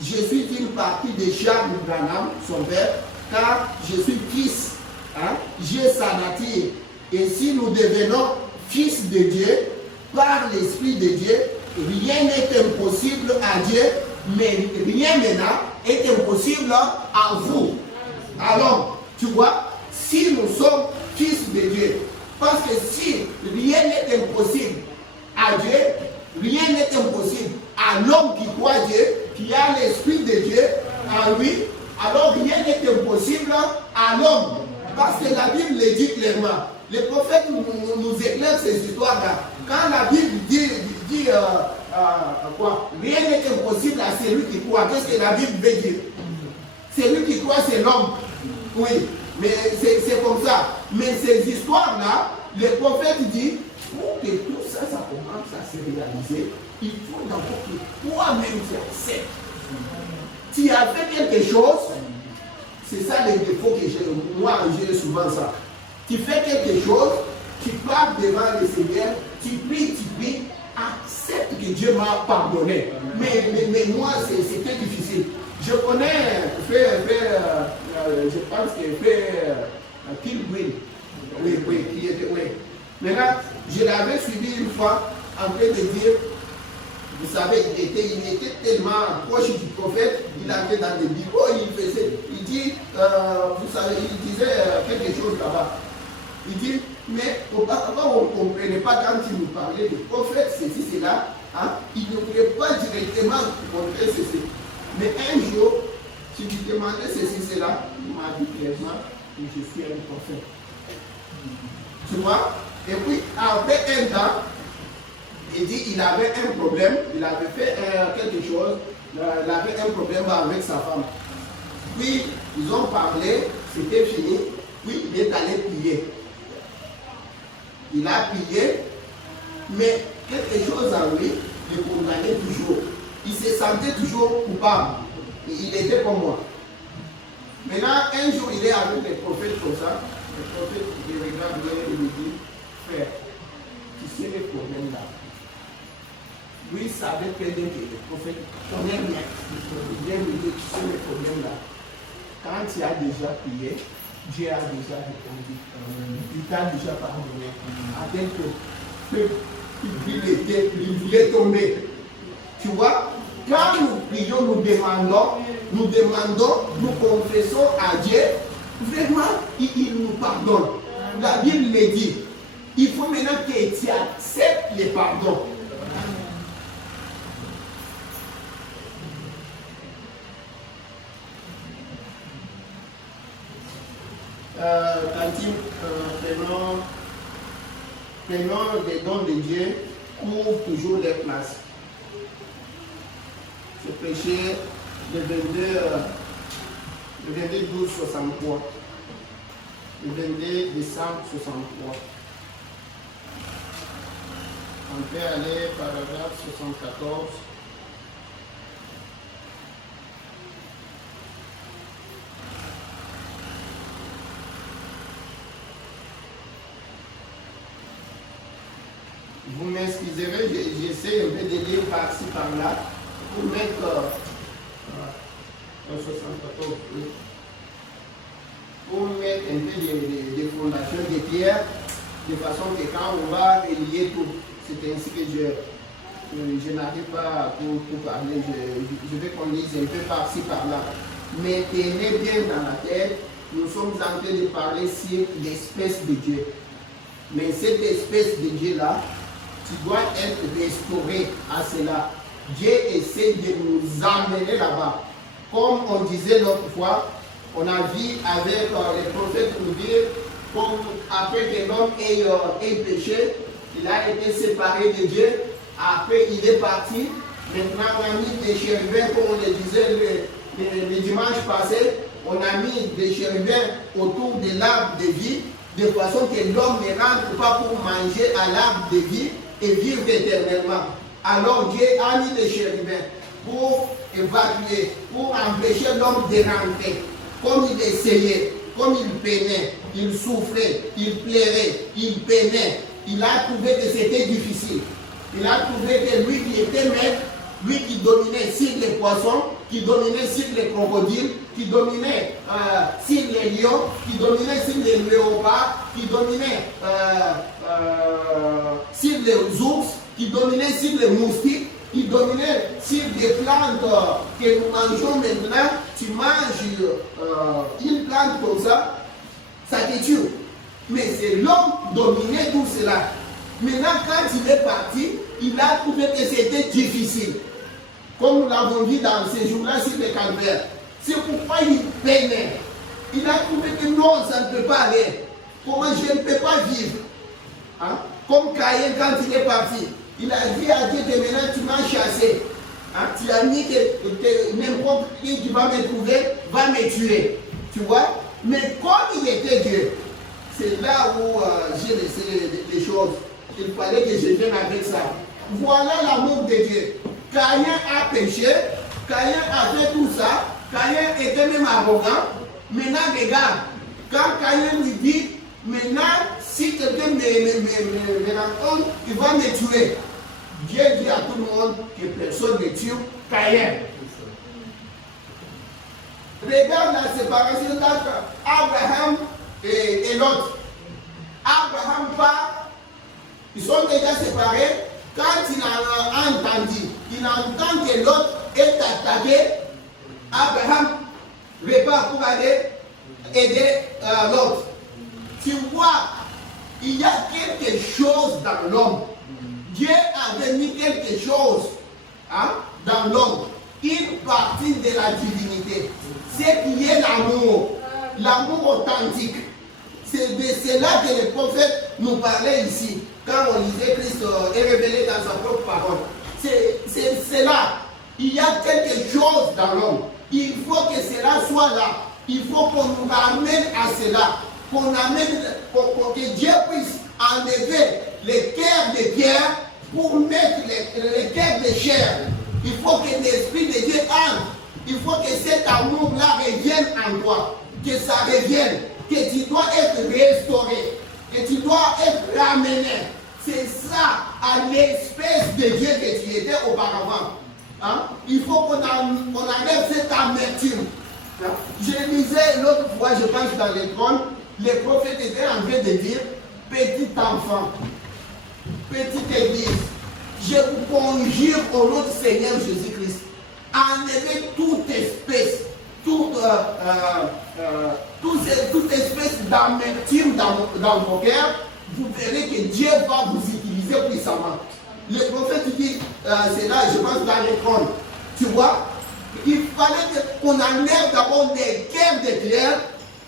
je suis une partie de Charles Branham, son père, car je suis fils, hein, j'ai sa nature. Et si nous devenons fils de Dieu, par l'Esprit de Dieu, rien n'est impossible à Dieu, mais rien maintenant est impossible à vous. Alors, tu vois, si nous sommes fils de Dieu, parce que si rien n'est impossible à Dieu, rien n'est impossible à l'homme qui croit Dieu, qui a l'Esprit de Dieu en lui, alors rien n'est impossible à l'homme. Parce que la Bible le dit clairement. Les prophètes nous éclairent ces histoires-là. Quand la Bible dit quoi, rien n'est impossible à celui qui croit. Qu'est-ce que la Bible veut dire? Celui qui croit, c'est l'homme. Oui, mais c'est comme ça. Mais ces histoires-là, le prophète dit, pour que tout ça, ça commence à se réaliser, il faut d'abord que toi-même tu acceptes. Tu as fait quelque chose, c'est ça le défaut que j'ai souvent ça. Tu fais quelque chose, tu pars devant le Seigneur, tu pries, accepte que Dieu m'a pardonné. Mais moi, c'était difficile. Je connais je pense que fait Kilbury. Oui, qui était, oui. Maintenant, je l'avais suivi une fois en train de dire, Vous savez, il était tellement proche du prophète, il allait dans des bureaux, il dit, vous savez, il disait quelque chose là-bas. Il dit, mais auparavant, on ne comprenait pas quand il nous parlait du prophète, ceci, cela. Hein? Il ne voulait pas directement montrer ceci. Mais un jour, si tu demandais ceci, cela, il m'a dit clairement que je suis un prophète. Tu vois? Et puis, après un temps, il dit qu'il avait un problème, il avait fait quelque chose, il avait un problème avec sa femme. Puis, ils ont parlé, c'était fini, puis il est allé prier. Il a prié, mais quelque chose en lui le condamnait toujours. Il se sentait toujours coupable. Et il était comme moi. Maintenant, un jour, il est avec les prophètes comme ça. Le prophète, il regarde et lui dit, frère, tu sais les problèmes là. Lui, il savait très bien que le prophète connaît bien. Il vient lui dire, tu sais les problèmes là. Quand tu as déjà prié, Dieu a déjà répondu. Il t'a déjà pardonné. Avec que il voulait tomber. Tu vois, quand nous prions, nous demandons, nous confessons à Dieu, vraiment, il nous pardonne. La Bible me dit, il faut maintenant que tu acceptes le pardon. Tantine, prenons les dons de Dieu, couvrent toujours les places. Ce péché, le 22 12 63. Le 22 décembre 63. On peut aller paragraphe 74. Vous m'excuserez, j'essaie un peu de lire par-ci, par-là, pour mettre 74, oui. Pour mettre un peu des fondations de pierre, de façon que quand on va relier tout, c'est ainsi que je n'arrive pas pour parler, je vais qu'on lise un peu par-ci, par-là. Mais tenez bien dans la tête, nous sommes en train de parler sur l'espèce de Dieu. Mais cette espèce de Dieu-là, tu dois être restauré à cela. Dieu essaie de nous amener là-bas. Comme on disait l'autre fois, on a vu avec les prophètes nous dire, comme après que l'homme ait péché, il a été séparé de Dieu, après il est parti. Maintenant on a mis des chérubins, comme on le disait le dimanche passé, on a mis des chérubins autour de l'arbre de vie, de façon que l'homme ne rentre pas pour manger à l'arbre de vie et vivre éternellement. Alors Dieu a mis des chérubins pour évacuer, pour empêcher l'homme de rentrer. Comme il essayait, comme il peinait, il souffrait, il plairait, il peinait. Il a trouvé que c'était difficile. Il a trouvé que lui qui était maître, lui qui dominait sur les poissons, qui dominait sur les crocodiles, qui dominait sur les lions, qui dominait sur les léopards, qui dominait sur les ours, qui dominait sur les moustiques, qui dominait sur des plantes que nous mangeons maintenant. Tu manges une plante comme ça, ça te tue. Mais c'est l'homme dominait tout cela. Maintenant, quand il est parti, il a trouvé que c'était difficile. Comme nous l'avons vu dans ces jours-là sur le calvaire. C'est pourquoi il peinait. Il a trouvé que non, ça ne peut pas aller. Comment je ne peux pas vivre? Hein? Comme Caïn, quand il est parti, il a dit à Dieu que maintenant tu m'as chassé. Hein? Tu as mis que n'importe qui va me trouver va me tuer. Tu vois? Mais comme il était Dieu, c'est là où j'ai laissé des choses. Il fallait que je vienne avec ça. Voilà l'amour de Dieu. Caïn a péché, Caïn a fait tout ça, Caïn était même arrogant. Maintenant, regarde, quand Caïn lui dit, maintenant, si quelqu'un me rencontre, il va me tuer. Dieu dit à tout le monde que personne ne tue Caïn. Regarde la séparation entre Abraham et l'autre. Abraham part, ils sont déjà séparés. Quand il a entendu, il il entend que l'autre est attaqué, Abraham repart pour aller aider l'autre. Tu vois, il y a quelque chose dans l'homme. Dieu a mis quelque chose dans l'homme, une partie de la divinité. C'est qui est l'amour, l'amour authentique. C'est de cela que le prophète nous parlait ici, quand on lisait Christ est révélé dans sa propre parole. C'est cela. Il y a quelque chose dans l'homme. Il faut que cela soit là. Il faut qu'on nous ramène à cela. Qu'on amène, pour que Dieu puisse enlever les cœurs de pierre pour mettre les cœurs de chair. Il faut que l'Esprit de Dieu entre. Il faut que cet amour-là revienne en toi. Que ça revienne. Que tu dois être restauré. Que tu dois être ramené. C'est ça, à l'espèce de Dieu que tu étais auparavant. Il faut qu'on enlève cette amertume. Je lisais l'autre fois, je pense dans les trônes, les prophètes étaient en train de dire, petit enfant, petite église, je vous conjure au nom du Seigneur Jésus-Christ, enlevez toute espèce, toute espèce d'amertume dans vos cœurs, vous verrez que Dieu va vous utiliser puissamment. Le prophète dit, c'est là, je pense, dans les trônes, tu vois, il fallait qu'on enlève d'abord les cœurs de pierre,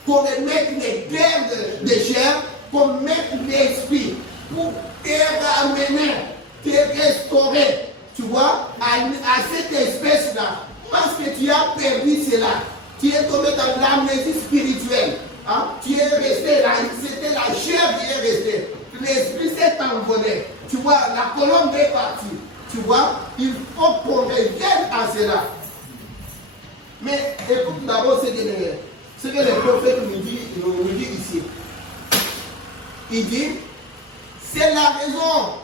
qu'on mette les cœurs de chair, qu'on mette l'esprit pour te ramener, te restaurer, tu vois, à cette espèce-là. Parce que tu as perdu cela. Tu es tombé dans l'amnésie spirituelle. Tu es resté là, c'était la chair qui est restée. L'esprit s'est envolé. Tu vois, la colombe est partie. Tu vois, il faut qu'on revienne à cela. Mais écoute d'abord ce que le prophète nous dit ici. Il dit, c'est la raison.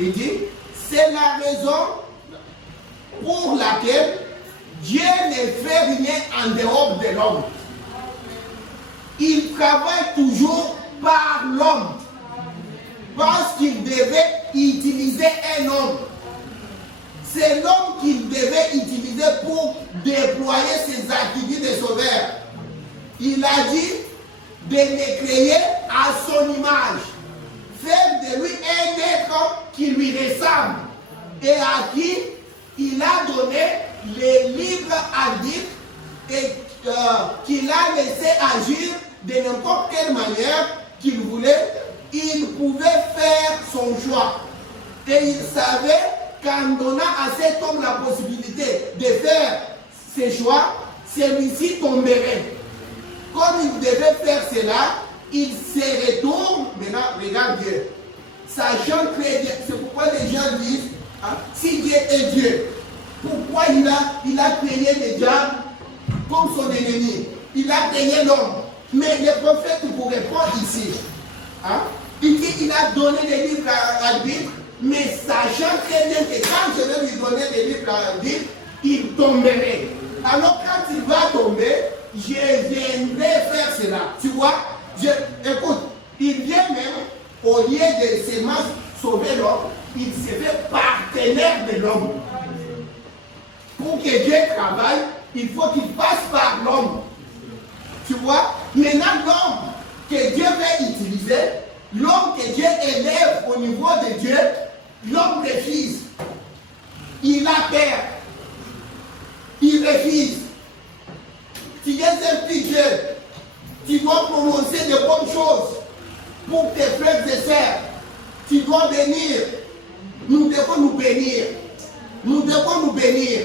Il dit, c'est la raison pour laquelle Dieu ne fait rien en dehors de l'homme. Il travaille toujours par l'homme. Parce qu'il devait utiliser un homme. C'est l'homme qu'il devait utiliser pour déployer ses activités de sauveur. Il a dit de le créer à son image. Faire de lui un être qui lui ressemble. Et à qui il a donné les libres arbitres et qu'il a laissé agir de n'importe quelle manière qu'il voulait. Il pouvait faire son choix. Et il savait qu'en donnant à cet homme la possibilité de faire ses choix, celui-ci tomberait. Comme il devait faire cela, il se retourne. Maintenant, regarde Dieu. Sachant que Dieu, c'est pourquoi les gens disent, si Dieu est Dieu, pourquoi il a créé le diable comme son ennemi? Il a créé l'homme. Mais le prophète vous répond ici. Il dit qu'il a donné des livres à l'arbitre, mais sachant très bien que quand je vais lui donner des livres à l'arbitre, il tomberait. Alors quand il va tomber, je viendrai faire cela. Tu vois, écoute, il vient même, au lieu de seulement sauver l'homme, il se fait partenaire de l'homme. Pour que Dieu travaille, il faut qu'il passe par l'homme. Tu vois, maintenant l'homme que Dieu veut utiliser, l'homme que Dieu élève au niveau de Dieu, l'homme refuse. Il a peur. Il refuse. Tu es un petit Dieu. Tu dois prononcer de bonnes choses pour tes frères et sœurs. Tu dois bénir. Nous devons nous bénir. Nous devons nous bénir.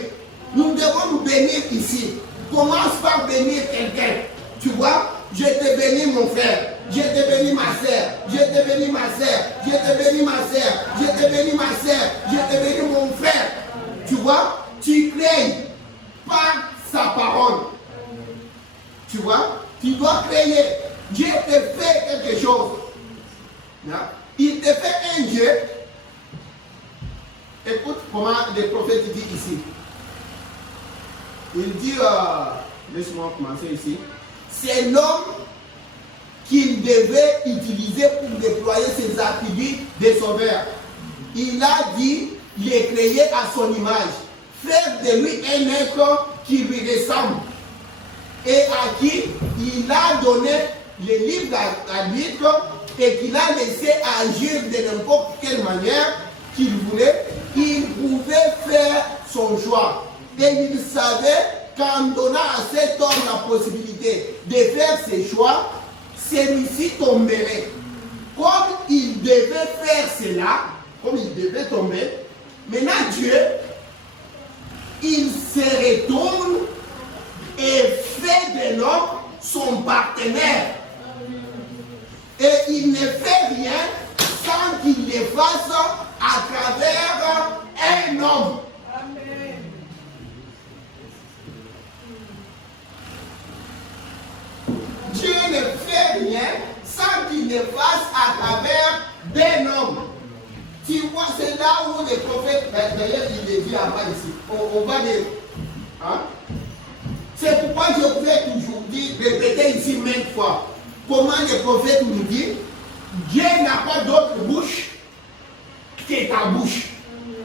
Nous devons nous bénir ici. Commence par bénir quelqu'un. Tu vois, je te bénis mon frère. Je te bénis ma sœur, je te bénis ma sœur, je te bénis ma sœur, je te bénis ma sœur, je te bénis mon frère. Tu vois, tu crées par sa parole. Tu vois, tu dois créer. Dieu te fait quelque chose. Il te fait un Dieu. Écoute comment le prophète dit ici. Il dit, laisse-moi commencer ici. C'est l'homme qu'il devait utiliser pour déployer ses attributs de sauveur. Il a dit les créer à son image, faire de lui un être qui lui ressemble et à qui il a donné le libre arbitre et qu'il a laissé agir de n'importe quelle manière qu'il voulait. Il pouvait faire son choix et il savait qu'en donnant à cet homme la possibilité de faire ses choix, celui-ci tomberait. Comme il devait faire cela, comme il devait tomber, maintenant Dieu, il se retourne et fait de l'homme son partenaire. Et il ne fait rien sans qu'il le fasse à travers un homme. Dieu ne fait rien sans qu'il le fasse à travers d'un homme. Tu vois, c'est là où les prophètes, d'ailleurs il est dit là-bas ici, on va dire, hein? C'est pourquoi je vous ai toujours dit, répéter ici maintes fois, comment les prophètes nous disent, Dieu n'a pas d'autre bouche que ta bouche.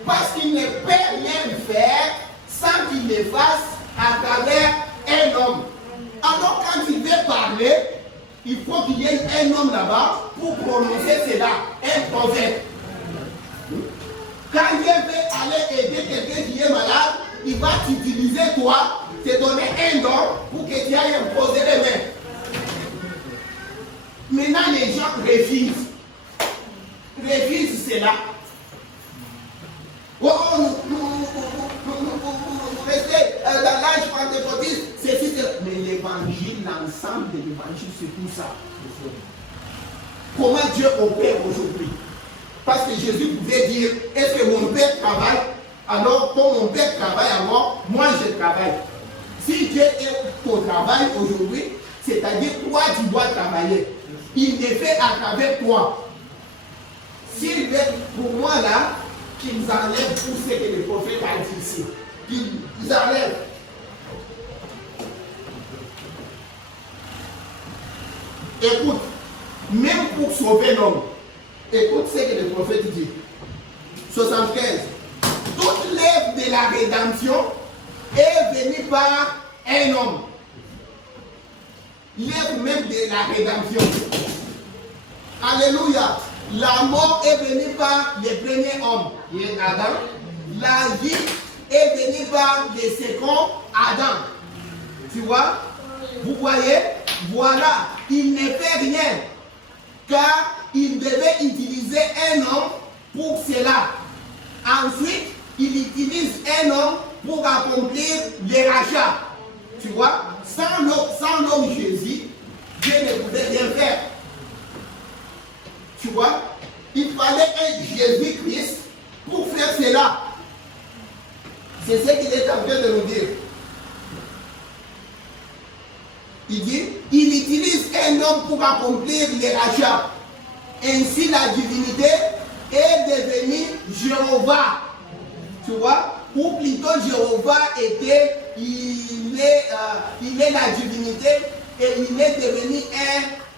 Parce qu'il ne peut rien faire sans qu'il le fasse à travers un homme. Alors quand il veut parler, il faut qu'il y ait un homme là-bas pour prononcer cela, un prophète. Quand Dieu veut aller aider quelqu'un qui est malade, il va t'utiliser toi, te donner un don pour que tu ailles imposer les mains. Maintenant les gens refusent cela. Oh, vous restez dans l'âge pentecôtiste, ceci, mais l'évangile, l'ensemble de l'évangile, c'est tout ça. Comment Dieu opère aujourd'hui? Parce que Jésus pouvait dire, est-ce que mon Père travaille? Alors, comme mon Père travaille alors, moi je travaille. Si Dieu est au travail aujourd'hui, c'est-à-dire toi tu dois travailler. Il le fait à travers toi. S'il veut, pour moi là, qu'ils enlèvent tout ce que le prophète a dit ici. Qu'ils enlèvent. Écoute, même pour sauver l'homme, écoute ce que le prophète dit. 75. Toute l'œuvre de la rédemption est venue par un homme. L'œuvre même de la rédemption. Alléluia. La mort est venue par le premier homme, qui est Adam. La vie est venue par le second Adam. Tu vois? Vous voyez? Voilà. Il ne fait rien. Car il devait utiliser un homme pour cela. Ensuite, il utilise un homme pour accomplir les rachats. Tu vois? Sans l'homme Jésus, Dieu ne pouvait rien faire. Tu vois? Il fallait un Jésus-Christ pour faire cela. C'est ce qu'il est en train de nous dire. Il dit, il utilise un homme pour accomplir les rachats. Ainsi la divinité est devenue Jéhovah. Tu vois? Ou plutôt Jéhovah était, il est la divinité et il est devenu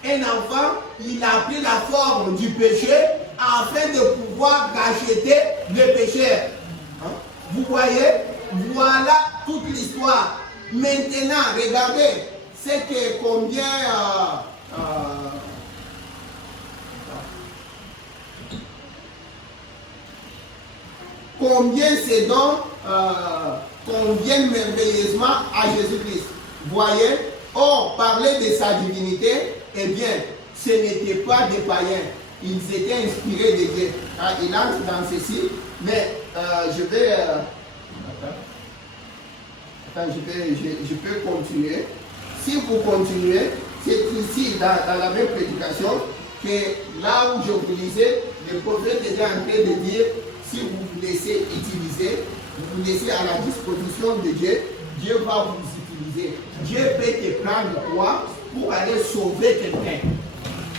un enfant. Il a pris la forme du péché afin de pouvoir racheter le pécheur. Hein? Vous voyez? Voilà toute l'histoire. Maintenant, regardez, c'est que combien ces dons conviennent merveilleusement à Jésus-Christ. Voyez, or, parler de sa divinité, eh bien, ce n'était pas des païens. Ils étaient inspirés de Dieu. Il entre dans ceci, mais je vais... je peux continuer. Si vous continuez, c'est ici, dans la même prédication, que là où je vous lisais, le prophète était en train de dire, si vous vous laissez utiliser, vous vous laissez à la disposition de Dieu, Dieu va vous utiliser. Dieu peut te prendre toi pour aller sauver quelqu'un.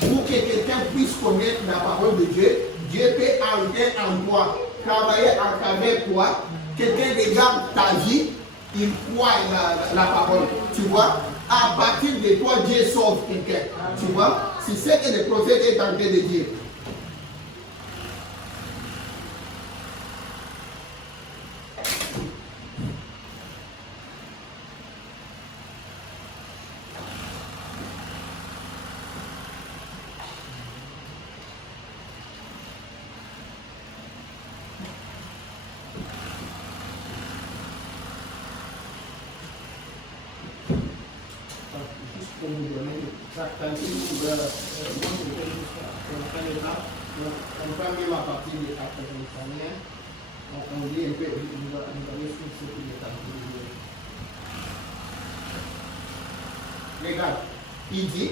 Pour que quelqu'un puisse connaître la parole de Dieu, Dieu peut entrer en toi, travailler à travers toi. Quelqu'un regarde ta vie, il croit la parole. Tu vois, à partir de toi, Dieu sauve quelqu'un. Tu vois, C'est ce que le prophète est en train de dire. Pour vous donner certains livres, on prend même à partir des actes de on lit un peu, vous allez sur ce qu'il est en train de dire. Regarde, il dit,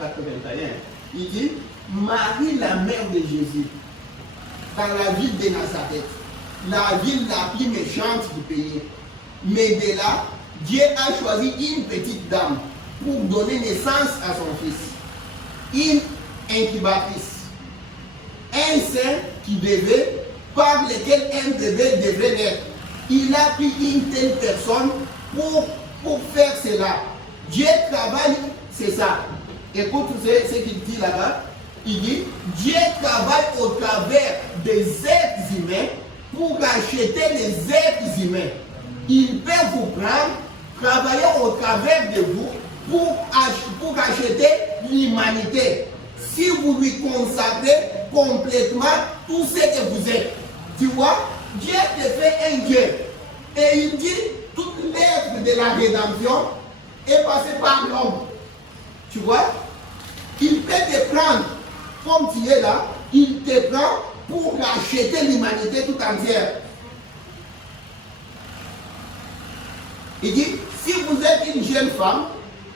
81, il dit, Marie, la mère de Jésus, dans la ville de Nazareth, la ville la plus méchante du pays. Mais de là, Dieu a choisi une petite dame pour donner naissance à son fils. Une incubatrice. Un sein qui devait, par lequel un bébé devait naître. Il a pris une telle personne pour faire cela. Dieu travaille, c'est ça. Écoute ce qu'il dit là-bas. Il dit, Dieu travaille au travers des êtres humains pour acheter les êtres humains. Il peut vous prendre, travailler au travers de vous pour acheter l'humanité. Si vous lui consacrez complètement tout ce que vous êtes. Tu vois, Dieu te fait un Dieu. Et il dit, toute l'œuvre de la rédemption est passée par l'homme. Tu vois, il peut te prendre comme tu es là, il te prend pour acheter l'humanité tout entière. Il dit, si vous êtes une jeune femme,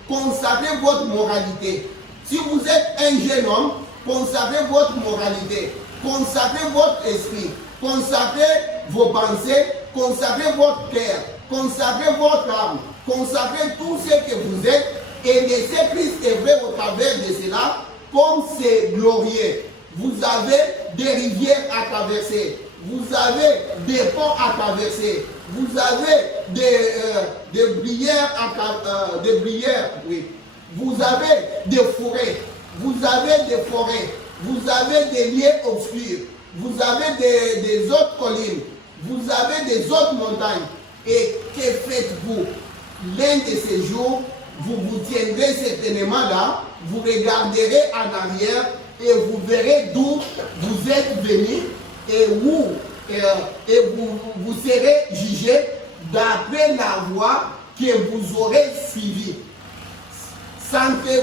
consacrez votre moralité. Si vous êtes un jeune homme, consacrez votre moralité. Consacrez votre esprit. Consacrez vos pensées. Consacrez votre cœur. Consacrez votre âme. Consacrez tout ce que vous êtes. Et laissez Christ œuvrer au travers de cela comme c'est glorieux. Vous avez des rivières à traverser. Vous avez des ponts à traverser. Vous avez des bruyères, oui. Vous avez des forêts. Vous avez des forêts. Vous avez des lieux obscurs. Vous avez des autres collines. Vous avez des autres montagnes. Et que faites-vous? L'un de ces jours, vous vous tiendrez certainement là, vous regarderez en arrière et vous verrez d'où vous êtes venus et vous serez jugé d'après la voie que vous aurez suivie. Centrez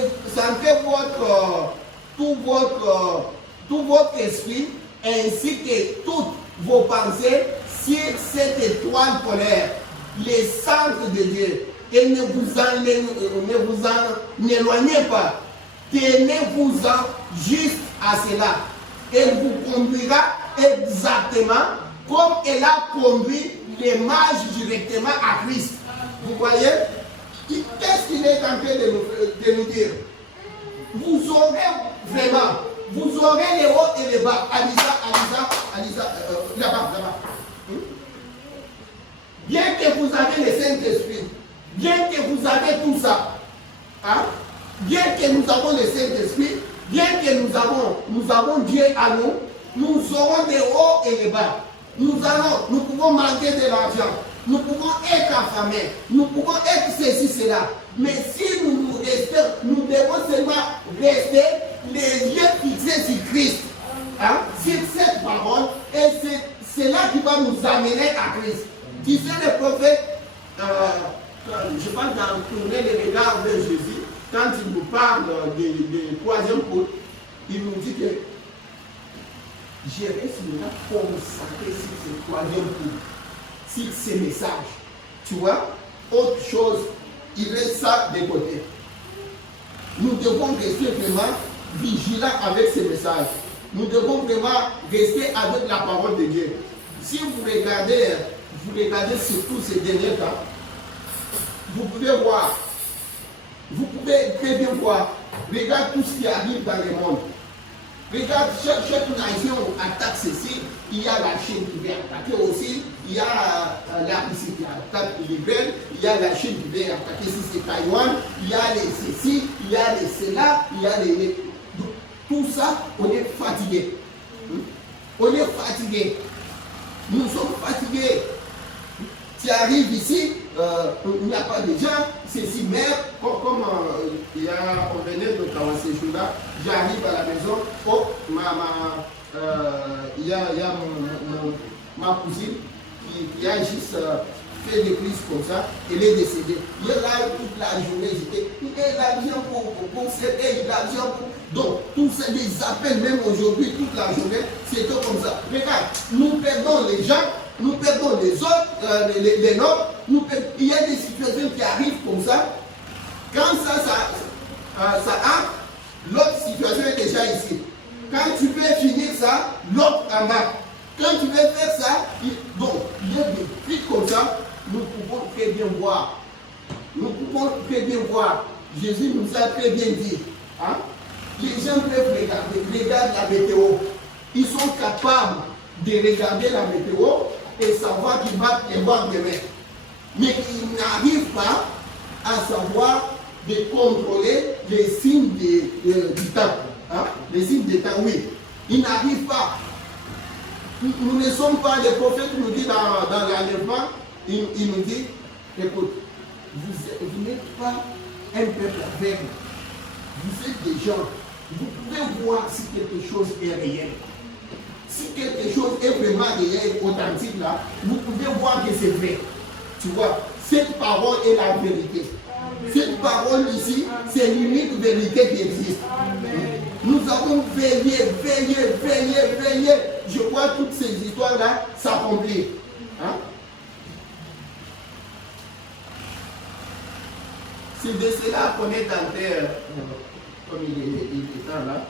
tout votre esprit ainsi que toutes vos pensées sur cette étoile polaire, les centres de Dieu. Et ne vous en éloignez pas. Tenez-vous-en juste à cela. Elle vous conduira exactement comme elle a conduit les mages directement à Christ. Vous voyez? Qu'est-ce qu'il est en train de nous dire? Vous aurez vraiment, vous aurez les hauts et les bas. Alisa, là-bas. Bien que vous avez le Saint-Esprit, bien que vous avez tout ça, hein? Bien que nous avons le Saint-Esprit, bien que nous avons Dieu à nous, nous aurons des hauts et des bas. Nous pouvons manquer de l'argent, nous pouvons être affamés, nous pouvons être ceci, cela. Mais si nous devons seulement rester les yeux fixés sur Christ, hein, sur cette parole, et c'est cela qui va nous amener à Christ. Tu sais, le prophète, je pense dans tourner les regards vers Jésus, quand il nous parle du troisième pôle, il nous dit que je reste maintenant consacré sur ce troisième pôle, sur ces messages. Tu vois, autre chose, il reste ça de côté. Nous devons rester vraiment vigilants avec ces messages. Nous devons vraiment rester avec la parole de Dieu. Si vous regardez surtout ces derniers temps, vous pouvez voir, vous pouvez très bien voir, regarde tout ce qui arrive dans le monde. Regarde, chaque nation attaque ceci, il y a la Chine qui vient attaquer aussi, il y a la Russie qui attaque l'Ukraine, il y a la Chine qui vient attaquer si c'est Taïwan, il y a les ceci, il y a les cela, il y a les... tout ça, on est fatigué. On est fatigué. Nous sommes fatigués. Tu arrives ici, il n'y a pas de gens, c'est si mère, comme on venait de commencer ce jour-là, j'arrive à la maison, oh, il y a ma cousine qui a juste fait des prises comme ça, elle est décédée. Il est là toute la journée, il a l'argent pour s'aider, il a l'argent pour... Donc, tous ces des appels, même aujourd'hui, toute la journée, c'est tout comme ça. Regarde, nous perdons les gens, nous perdons les autres, les nôtres, il y a des situations qui arrivent comme ça. Quand ça entre, l'autre situation est déjà ici. Quand tu veux finir ça, l'autre en bas. Quand tu veux faire ça, donc il y a des trucs comme ça, nous pouvons très bien voir. Nous pouvons très bien voir. Jésus nous a très bien dit. Hein? Les gens peuvent regarder la météo. Ils sont capables de regarder la météo et savoir qu'il va pleuvoir demain. Mais ils n'arrivent pas à savoir de contrôler les signes du temps. Hein? Les signes du temps, oui. Ils n'arrivent pas. Nous ne sommes pas, les prophètes nous disent dans l'enlèvement, il nous dit, écoute, vous n'êtes pas un peuple aveugle. Vous êtes des gens. Vous pouvez voir si quelque chose est réel. Si quelque chose est vraiment réel, authentique là, vous pouvez voir que c'est vrai. Tu vois, cette parole est la vérité. Cette parole ici, c'est l'unique vérité qui existe. Nous avons veillé. Je vois toutes ces histoires-là s'accomplir. Hein? C'est de cela qu'on est en terre, comme il est temps là.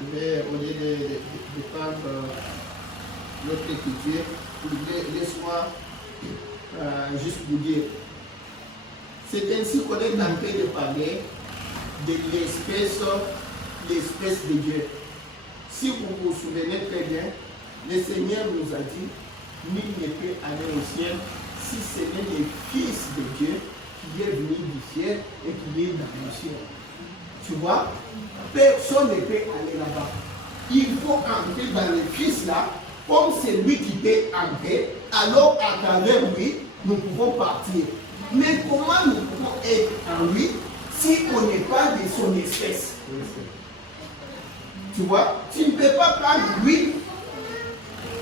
Je vais, au lieu de prendre notre écriture, laisse-moi juste vous dire. C'est ainsi qu'on est en train de parler de l'espèce de Dieu. Si vous vous souvenez très bien, le Seigneur nous a dit, nul ne peut aller au ciel si ce n'est le Fils de Dieu qui est venu du ciel et qui est dans le ciel. Tu vois, personne ne peut aller là-bas. Il faut entrer dans le Fils là, comme c'est lui qui peut entrer, alors à travers lui, nous pouvons partir. Mais comment nous pouvons être en lui si on n'est pas de son espèce? Tu vois, tu ne peux pas prendre lui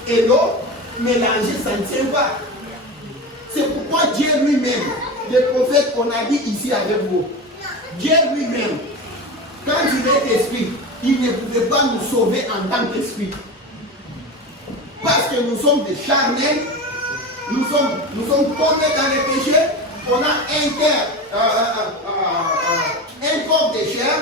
et l'eau, mélanger, ça ne tient pas. C'est pourquoi Dieu lui-même, le prophète qu'on a dit ici avec vous, Dieu lui-même, quand il est esprit, il ne pouvait pas nous sauver en tant qu'esprit. Parce que nous sommes des charnels, nous sommes tombés dans les péchés, on a un corps de chair.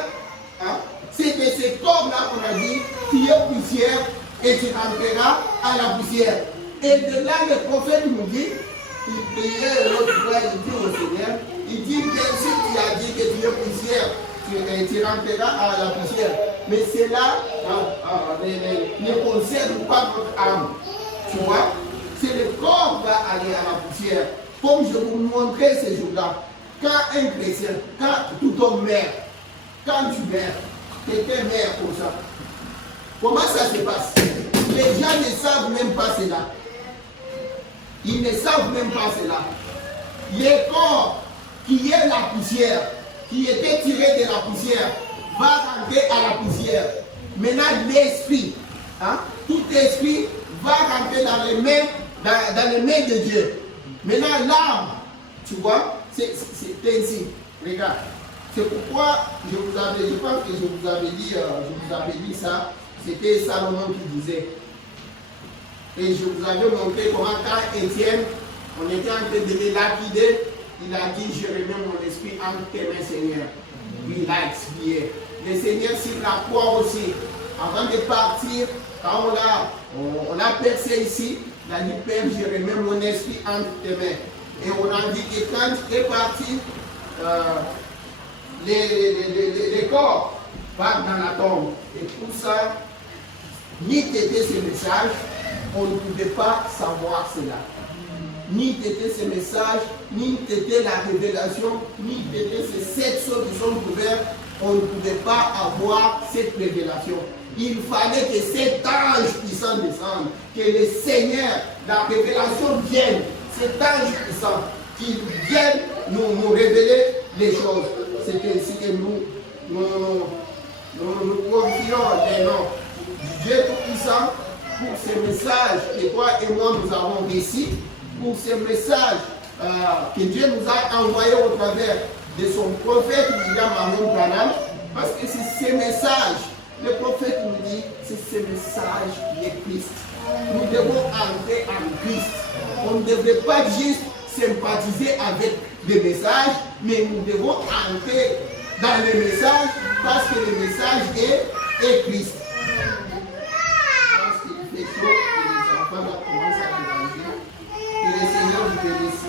Hein? C'est de ce corps-là qu'on a dit, qui est poussière et tu rentreras à la poussière. Et de là, le prophète nous dit, il priait l'autre fois, il dit au Seigneur, il dit que si tu as dit que tu es poussière, tu rentreras à la poussière. Mais cela ne concerne pas notre âme. Tu vois, c'est le corps qui va aller à la poussière. Comme je vous montrais ce jour-là, quand un chrétien, quand tout homme meurt, quand tu meurs, quelqu'un meurt comme ça, comment ça se passe? Les gens ne savent même pas cela. Ils ne savent même pas cela. Le corps qui est la poussière, qui était tiré de la poussière, va rentrer à la poussière. Maintenant, l'esprit, hein, tout esprit va rentrer dans les mains de Dieu. Maintenant, l'âme, tu vois, c'est ainsi. Regarde. C'est pourquoi je pense que je vous avais dit ça, c'était Salomon qui disait. Et je vous avais montré comment quand Étienne, on était en train de le lapider, il a dit, je remets mon esprit entre tes mains, Seigneur. Puis il a expié. Le Seigneur sur la croix aussi, avant de partir, quand on a percé ici, il a dit, Père, je remets mon esprit entre tes mains. Et on a dit que quand il est parti, les corps partent dans la tombe. Et tout ça, ni t'était ce message, on ne pouvait pas savoir cela. Ni t'était ce message, ni t'était la révélation, ni t'était ces 7 choses qui sont couvertes, on ne pouvait pas avoir cette révélation. Il fallait que cet ange puissant descende, que le Seigneur, la révélation vienne, cet ange puissant, qui vienne nous révéler les choses. C'est ainsi que nous confions les noms du Dieu Tout-Puissant pour ce message que toi et moi nous avons reçu, pour ce message que Dieu nous a envoyé au travers de son prophète William Marion Branham, parce que c'est ce message, le prophète nous dit, c'est ce message qui est Christ. Nous devons entrer en Christ. On ne devrait pas juste sympathiser avec les messages, mais nous devons entrer dans le message parce que le message est Christ. Parce qu'il fait chaud et les enfants là commencent à grandir. Que le Seigneur vous bénisse.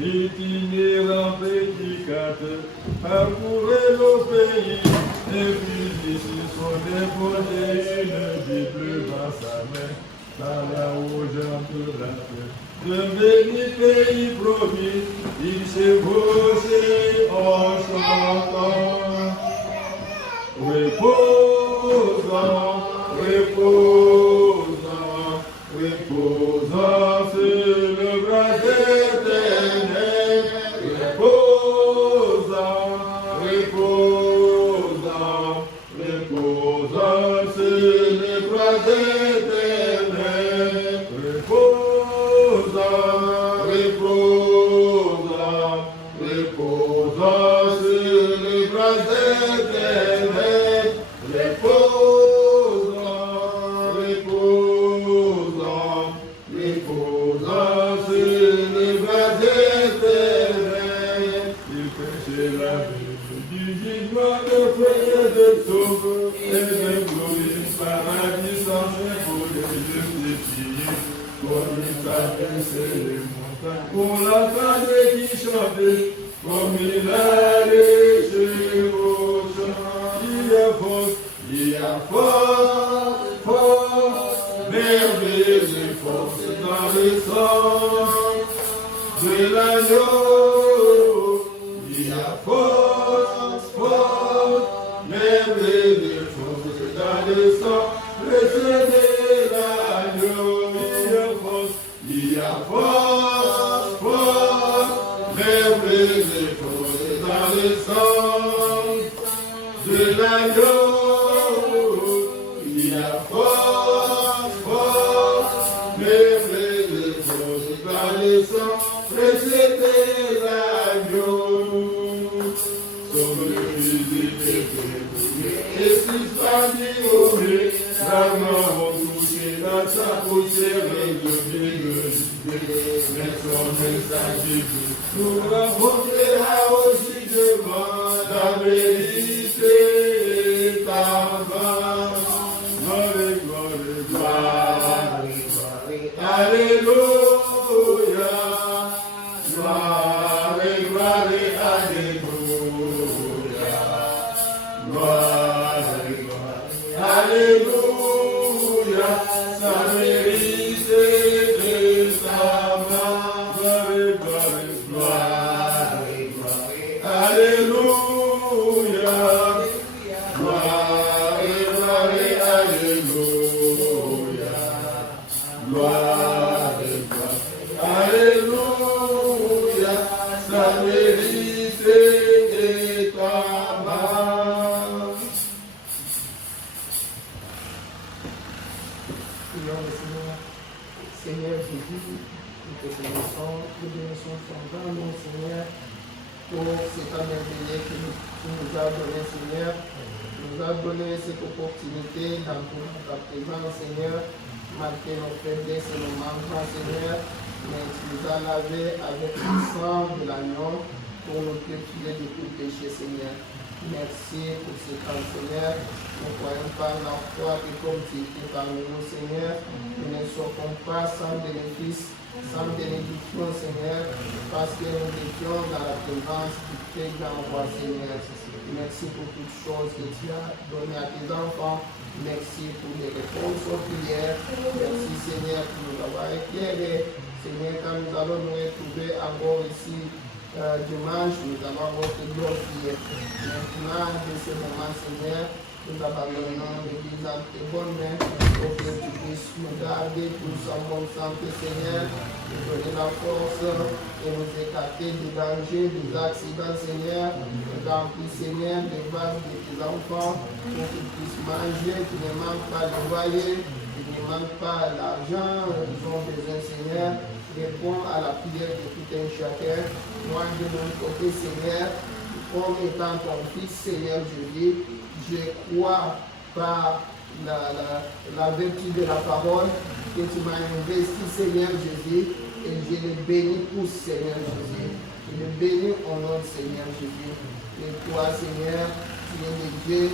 Itinérant prédicateur, parcourez le pays, et puis ici sont déposés une Bible dans sa main, par là aux gens de la terre. De béni pays promis, il s'est bossé en chantant. Reposant, reposant, reposant sur le bras éternel. Reposant, reposant, reposant sur le bras éternel. Reposant, reposant, reposant sur le bras éternel. Reposant, reposant, reposant sur le bras éternel. Il prêchait la vie du jugement de feu et de sauve, et de gloire, paradis sans fin pour les justifiés. Comme il traversait les montagnes, pour l'entendre qui chantait, comme il allait chez vos chants. Il y a force, force, merveilleuse force dans le sang de l'agneau. Il y a force, force, merveilleuse force dans le sang précieux de l'agneau. Il y a force, force, merveilleuse force dans le sang de l'agneau. Il y a force, force, merveilleuse force dans le sang précieux de l'agneau. Sauve le fils et suspendu au nez, la main touchée dans sa poussière de mais son message nous rencontrera aussi devant la vérité t'avance. Gloire, gloire, gloire, gloire, alléluia. Gloire, gloire, alléluia. Gloire, gloire, alléluia. Sa vérité de sa main. Gloire, gloire, gloire, alléluia. Gloire, gloire, alléluia. Gloire, gloire, la vérité est ta main. Prions le Seigneur. Seigneur Jésus, nous te bénissons dans mon Seigneur, pour cet temps merveilleux que tu nous as donné, Seigneur. Tu nous as donné cette opportunité dans ta présence, Seigneur, malgré nos faiblesses et nos manquements, Seigneur. Mais tu nous as lavé avec le sang de l'agneau pour nous purifier de tout péché, Seigneur. Merci pour ce temps, Seigneur. Nous ne croyons pas la foi que comme tu es parmi nous, Seigneur, nous ne sortons pas sans bénéfice, sans bénédiction, Seigneur, parce que nous étions dans la présence du très grand roi, Seigneur. Merci pour toutes choses que tu as données à tes enfants. Merci pour les réponses aux prières. Merci, Seigneur, pour nous avoir éclairés. Seigneur, quand nous allons nous retrouver encore ici dimanche, nous allons votre glorifier. Maintenant, de ce moment, Seigneur, nous abandonnons l'Église en tes bonnes mains pour que tu puisses nous garder tous en bonne santé, Seigneur, nous donner la force et nous écarter des dangers, des accidents, Seigneur, et remplir, Seigneur, les vagues de tes enfants pour qu'ils puissent manger, qu'ils ne manquent pas de loyer, qu'ils ne manquent pas l'argent, ils ont besoin, Seigneur. Réponds à la prière de tout un chacun. Moi, de mon côté, Seigneur, comme étant ton fils, Seigneur Jésus, je crois par la vertu de la parole que tu m'as investi, Seigneur Jésus, et je le bénis pour Seigneur Jésus. Je le bénis au nom de Seigneur Jésus. Et toi, Seigneur, tu es le Dieu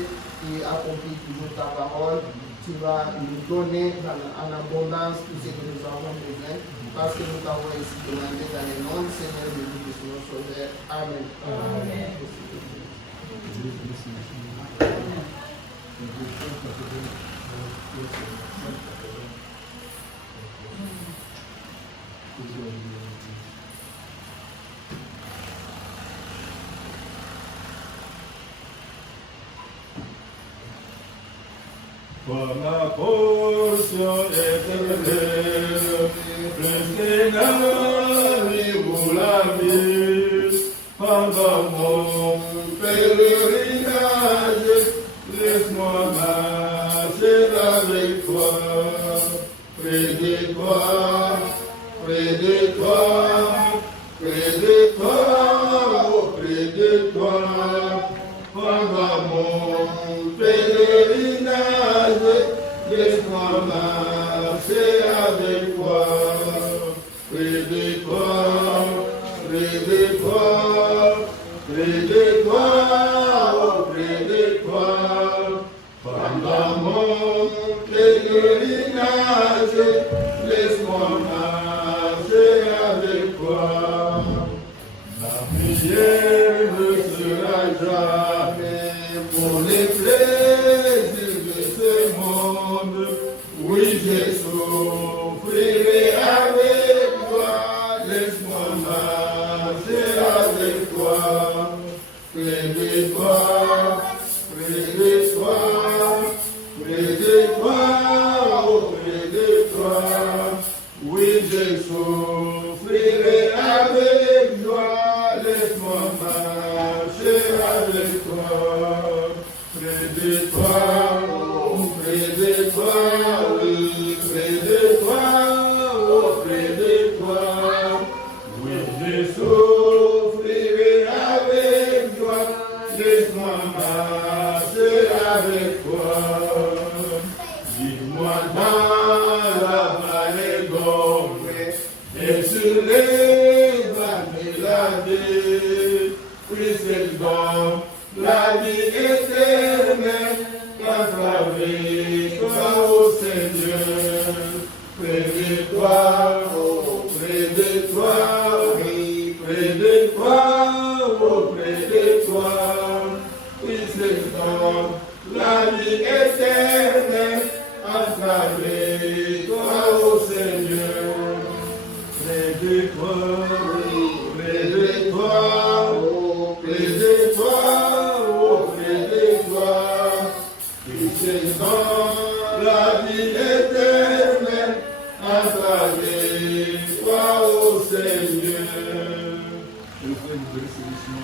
qui accomplit toujours ta parole. Tu vas nous donner en abondance tout ce que nous avons besoin, parce que nous t'avons ici demandé dans le nom du Seigneur Jésus, notre Sauveur. Amen. Amen. Par la portion éternelle, le Seigneur vous la vie. Pendant mon pèlerinage, laisse-moi marcher avec toi. Près de toi, près de toi, près de toi, auprès de toi. Pendant mon pèlerinage, laisse-moi marcher avec toi. Près de toi, près de toi, près de toi, auprès de toi. Pendant mon pèlerinage, laisse-moi marcher avec toi. Ma prière ne sera jamais pour les plaisirs de ce monde. Oui, je souffrirai avec toi. Laisse-moi marcher avec toi. Près de toi, près de toi, près de toi, auprès de toi. Oui, je souffrirai avec joie. Laisse-moi marcher avec toi. Près de toi, près de toi, oui, près de toi, auprès de toi. Oui, je souffrirai avec joie. Laisse-moi marcher avec toi. Dis-moi dans la vallée d'ombre et sur les vallées la vie, puisqu'elle donne la vie éternelle, grâce à toi, ô Seigneur. Près de toi, oh, près de toi, oui, près de toi, auprès de toi, puisqu'elle donne la vie éternelle, grâce à toi, ô Seigneur. Près de toi, oui, près de toi, oh, près de toi, auprès de toi, puisqu'elle donne la vie éternelle, grâce à toi, ô Seigneur. Et le Seigneur nous donne solution.